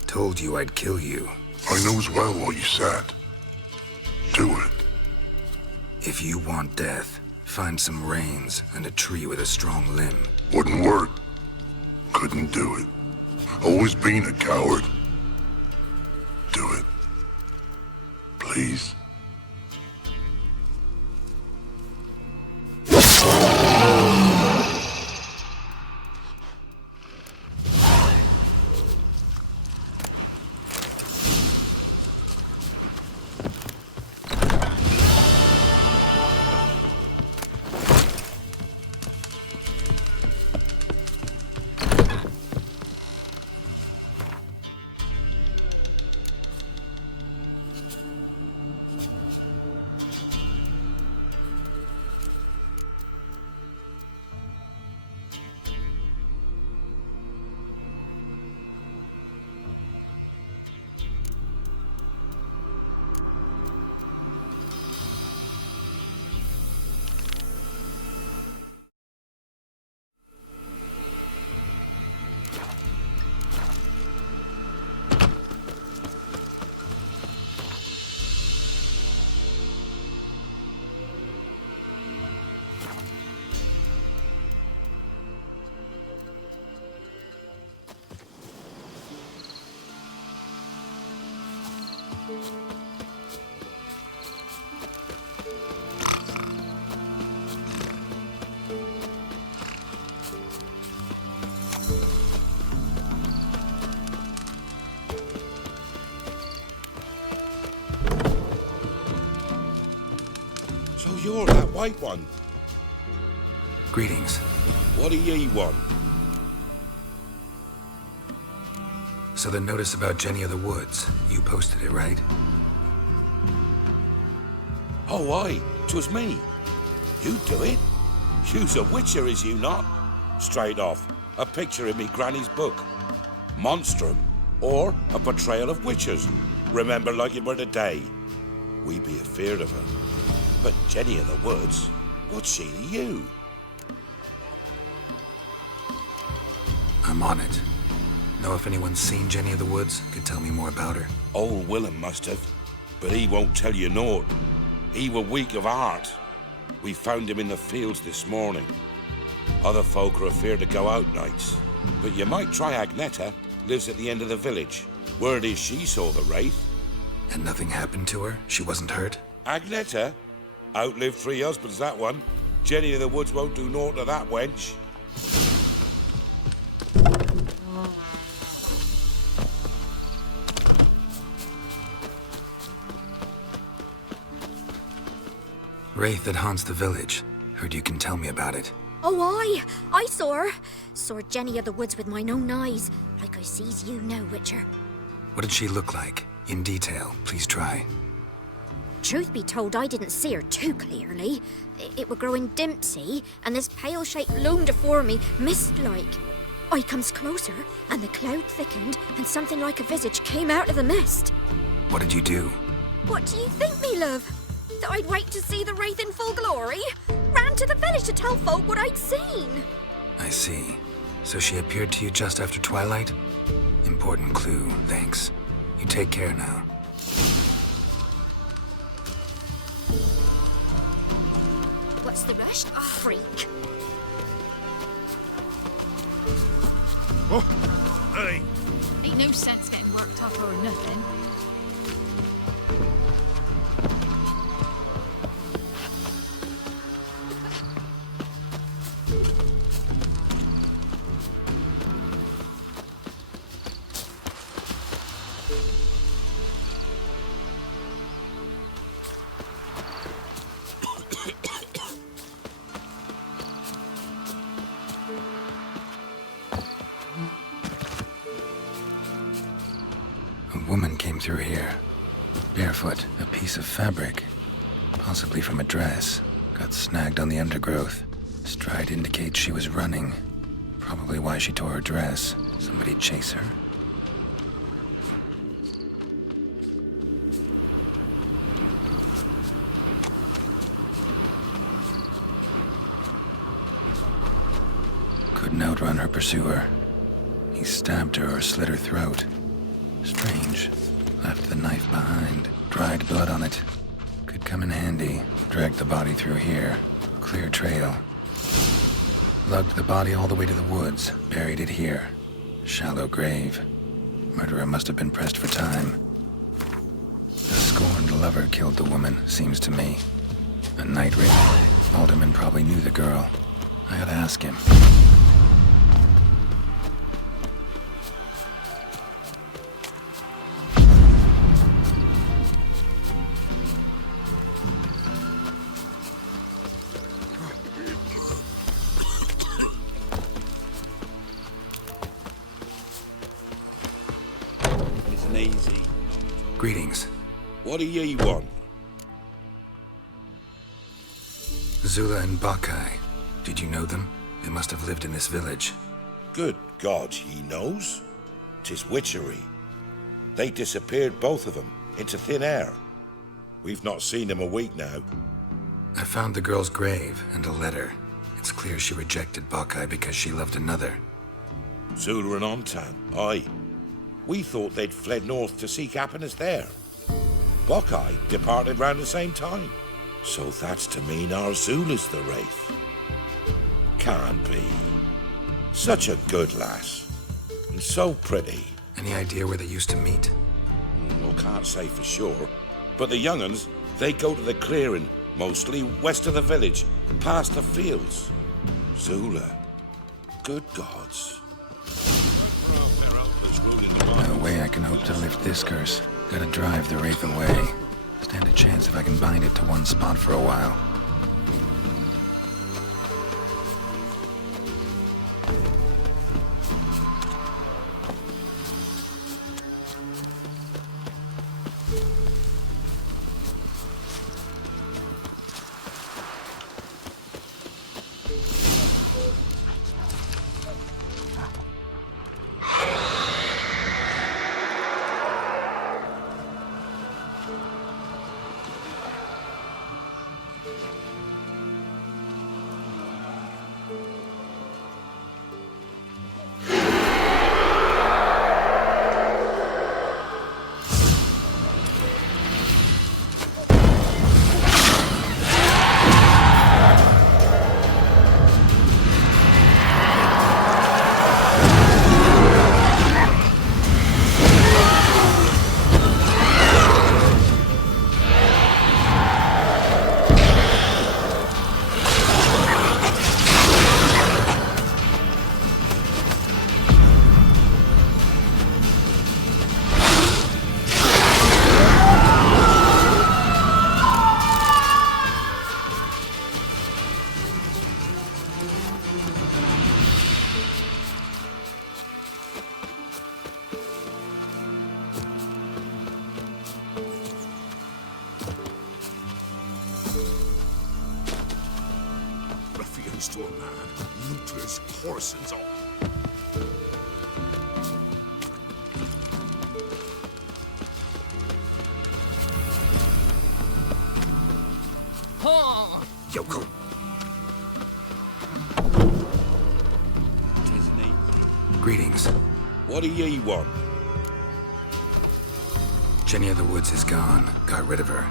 Told you I'd kill you. I knows well what you said. Do it. If you want death, find some reins and a tree with a strong limb. Wouldn't work. Couldn't do it. Always been a coward. Do it. Please. So you're that white one. Greetings. What do ye want? So the notice about Jenny of the Woods, you posted it, right? Oh, aye, 'twas me. You do it? You's a witcher, is you not? Straight off, a picture in me granny's book. Monstrum, or a portrayal of witches. Remember like it were the day. We be afeard of her. But Jenny of the Woods, what's she to you? I'm on it. Know if anyone's seen Jenny of the Woods? Could tell me more about her. Old Willem must have, but he won't tell you naught. He were weak of heart. We found him in the fields this morning. Other folk are afeard to go out nights. But you might try Agneta, lives at the end of the village. Word is she saw the wraith. And nothing happened to her? She wasn't hurt? Agneta? Outlived 3 husbands, that one. Jenny of the Woods won't do naught to that wench. Wraith that haunts the village. Heard you can tell me about it. Oh, I saw her. Saw Jenny of the Woods with mine own eyes, like I sees you now, Witcher. What did she look like? In detail, please try. Truth be told, I didn't see her too clearly. It were growing dim, see, and this pale shape loomed afore me, mist-like. I comes closer, and the cloud thickened, and something like a visage came out of the mist. What did you do? What do you think, me love? That I'd wait to see the wraith in full glory? Ran to the village to tell folk what I'd seen. I see. So she appeared to you just after twilight? Important clue, thanks. You take care now. What's the rush? Freak. Oh, hey. Ain't no sense getting worked up or nothing. A woman came through here. Barefoot, a piece of fabric. Possibly from a dress. Got snagged on the undergrowth. Stride indicates she was running. Probably why she tore her dress. Somebody chase her? Couldn't outrun her pursuer. He stabbed her or slit her throat. Strange. Left the knife behind. Dried blood on it. Could come in handy. Dragged the body through here. Clear trail. Lugged the body all the way to the woods. Buried it here. Shallow grave. Murderer must have been pressed for time. The scorned lover killed the woman, seems to me. A night wraith. Alderman probably knew the girl. I ought to ask him. Easy. Greetings. What do ye want? Zula and Bakai. Did you know them? They must have lived in this village. Good God, he knows. 'Tis witchery. They disappeared, both of them, into thin air. We've not seen them a week now. I found the girl's grave and a letter. It's clear she rejected Bakai because she loved another. Zula and Ontan, aye. We thought they'd fled north to seek happiness there. Bakai departed round the same time. So that's to mean our Zula's the wraith. Can't be. Such a good lass. And so pretty. Any idea where they used to meet? Well, can't say for sure. But the young'uns, they go to the clearing, mostly west of the village, past the fields. Zula. Good gods. No way I can hope to lift this curse. Gotta drive the wraith away. Stand a chance if I can bind it to one spot for a while. this to a man, Luther's horsens on. Yokel. Greetings. What do ye want? Jenny of the Woods is gone. Got rid of her.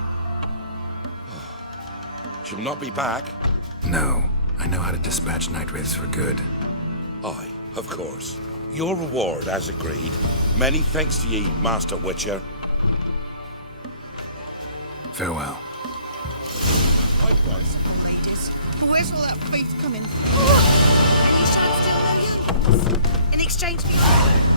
She'll not be back. No. I know how to dispatch night wraiths for good. Aye, of course. Your reward, as agreed. Many thanks to ye, Master Witcher. Farewell. Likewise, ladies. But where's all that faith coming? Any chance still no use? In exchange for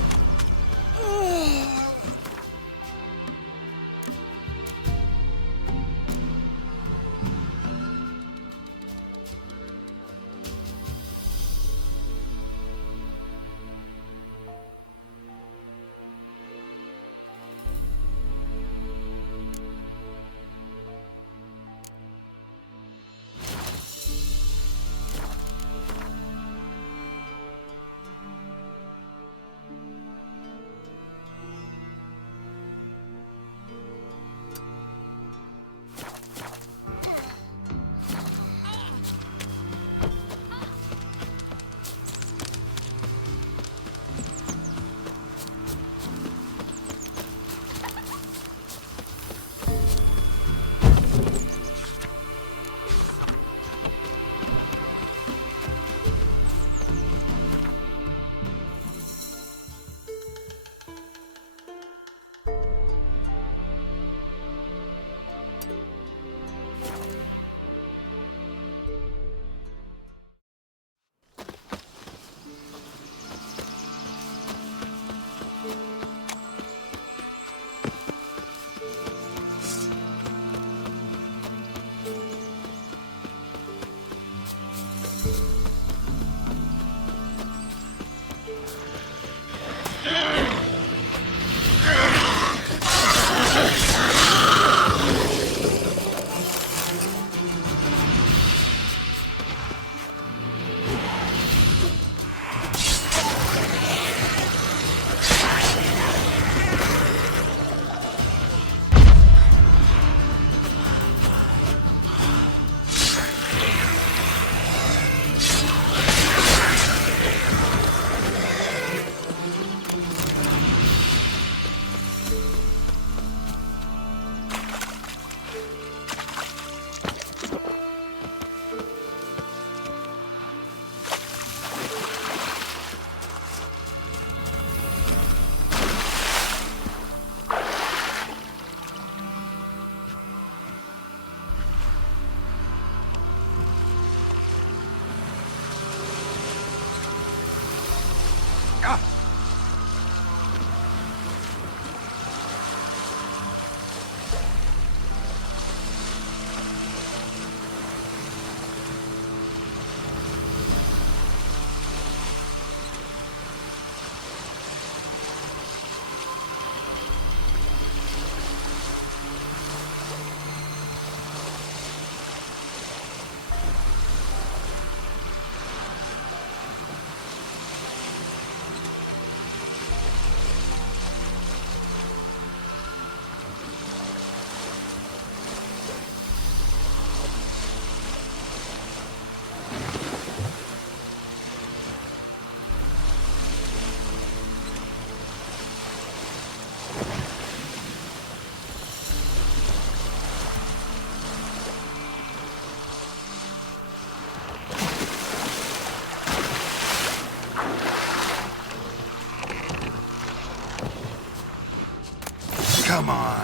Come on.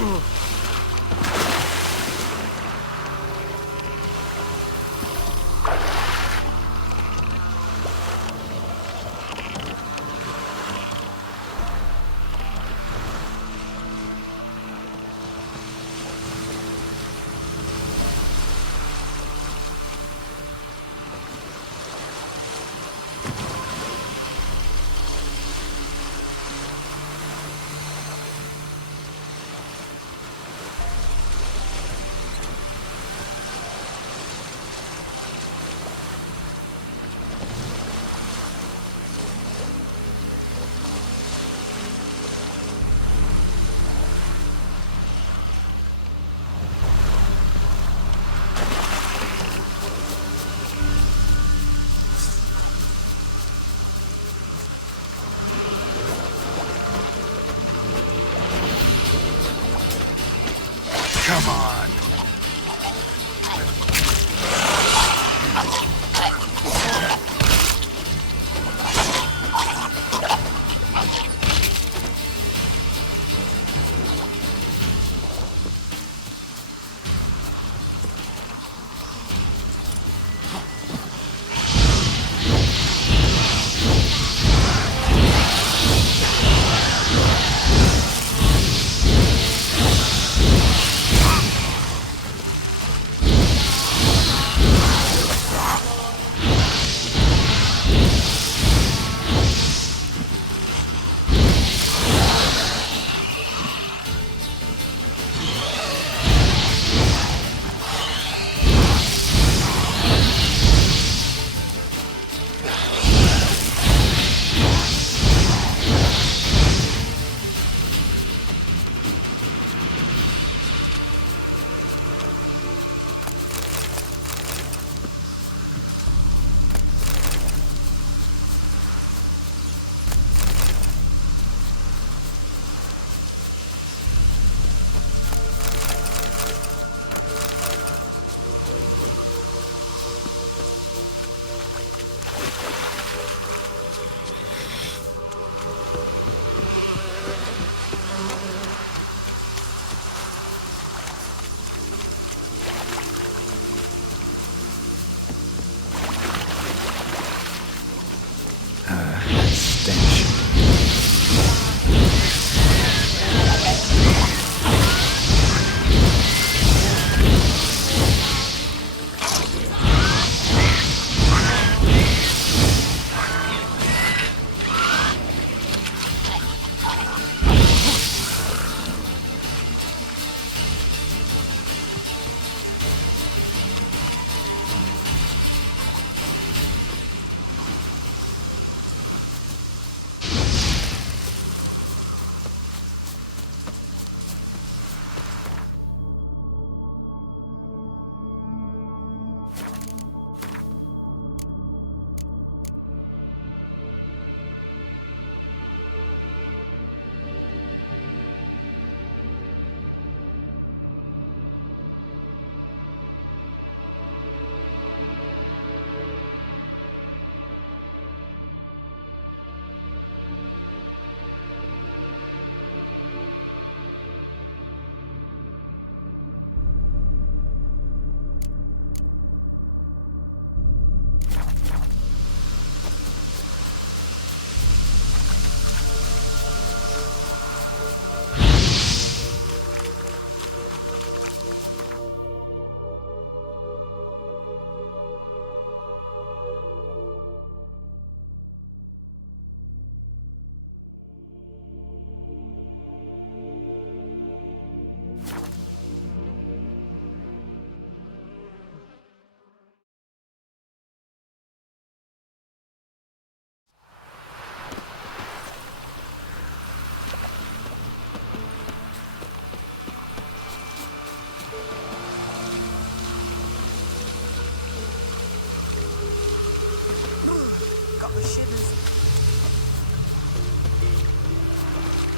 Come on.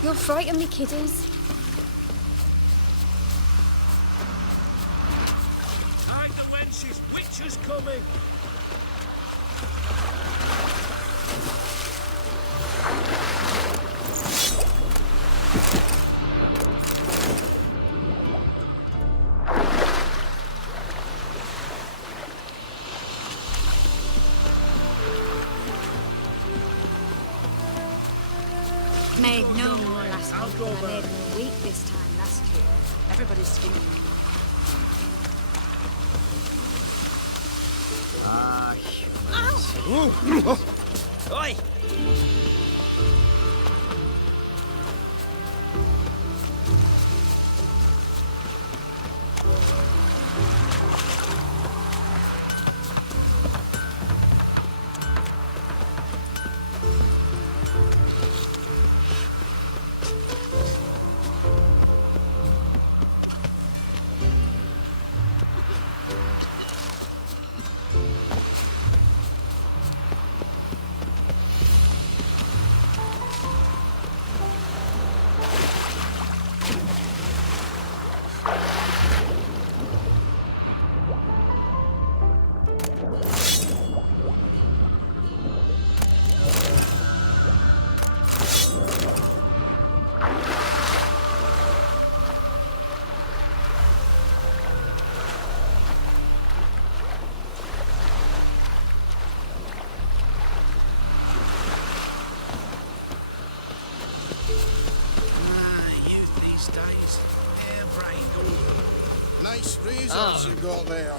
You'll frighten me, kiddies. Hide the wenches! Witches coming! than I made in a week this time last year. Everybody's skinny. Ah, humans. Oi! Nice razors you got there.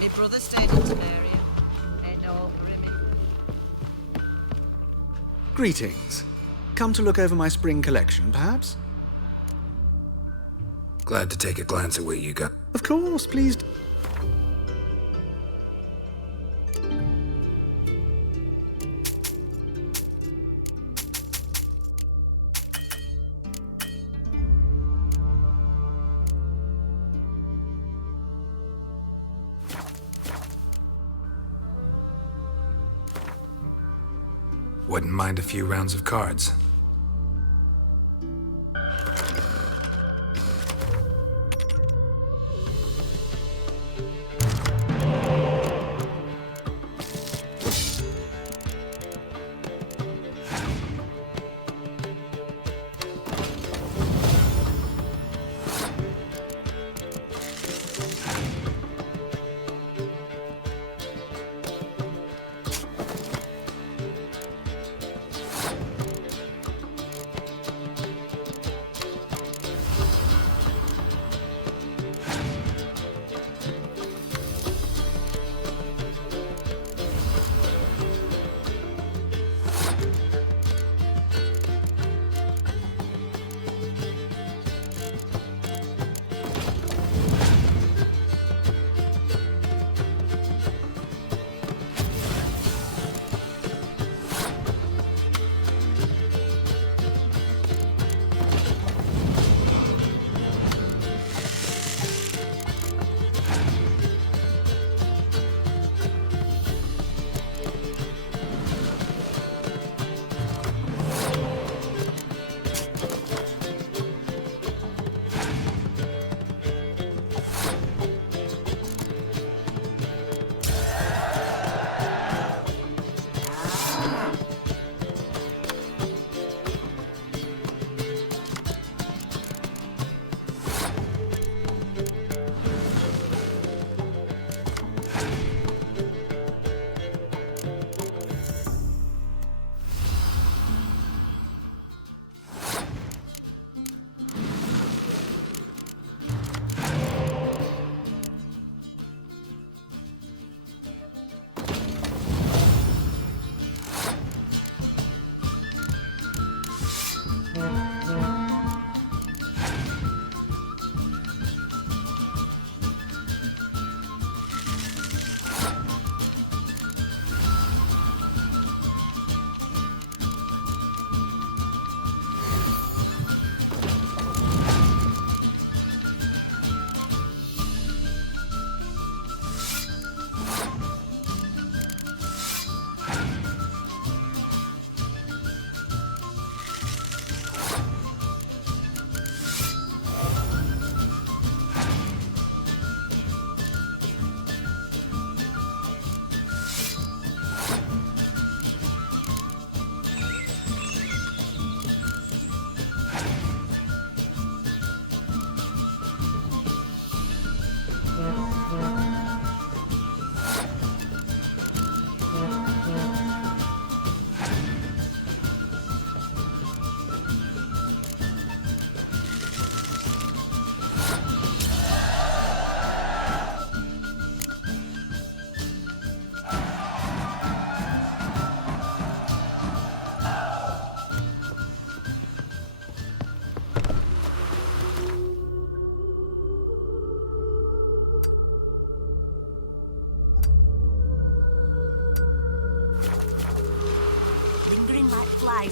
My brother stayed in Temeria. Ain't no hope for him. Greetings. Come to look over my spring collection, perhaps? Glad to take a glance at what you got. Of course, please. Wouldn't mind a few rounds of cards.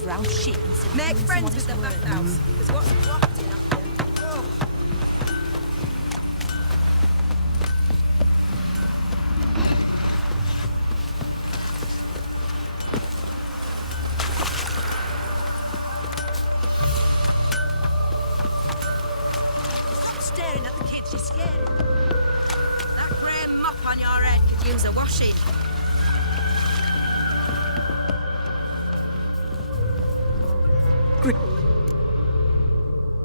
flies round shit instead of Make doing friends some with the honest work. bathhouse, because what's wafting up here? Oh. Stop staring at the kids, you're scared. That grey mop on your head could use a washing.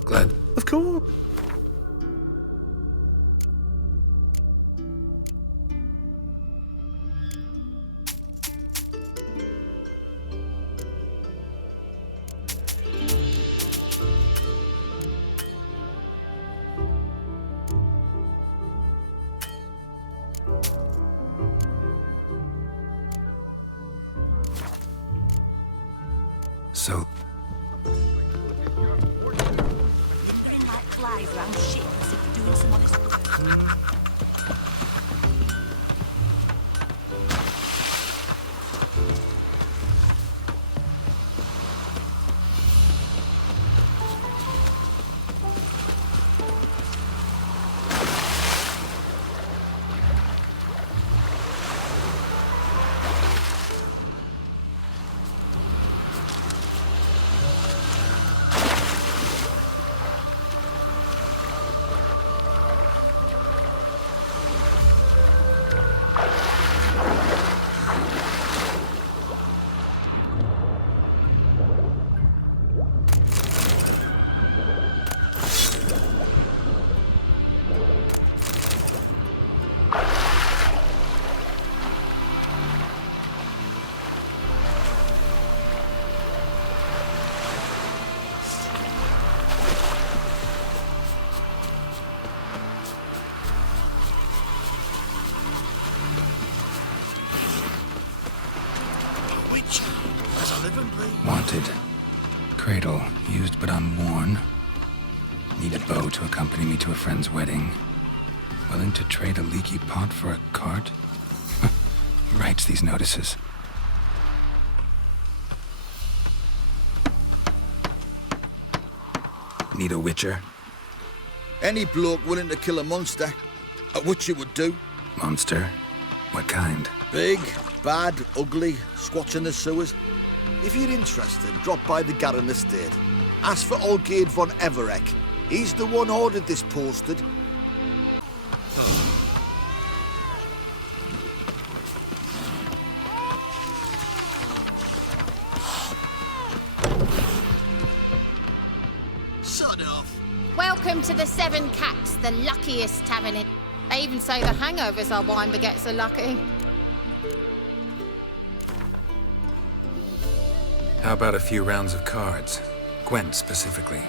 Glad. Of course. So, Lingering like flies round shit instead of doing some honest work. wanted. Cradle, used but unworn. Need a bow to accompany me to a friend's wedding. Willing to trade a leaky pot for a cart? He writes these notices. Need a witcher? Any bloke willing to kill a monster, a witcher would do. Monster? What kind? Big, bad, ugly, squats in the sewers. If you're interested, drop by the Garren estate. Ask for Olgaid von Everek. He's the one ordered this posted. Sod off. Welcome to the Seven Cats, the luckiest tavern in... They even say the hangovers our wine baguettes are lucky. How about a few rounds of cards? Gwent specifically.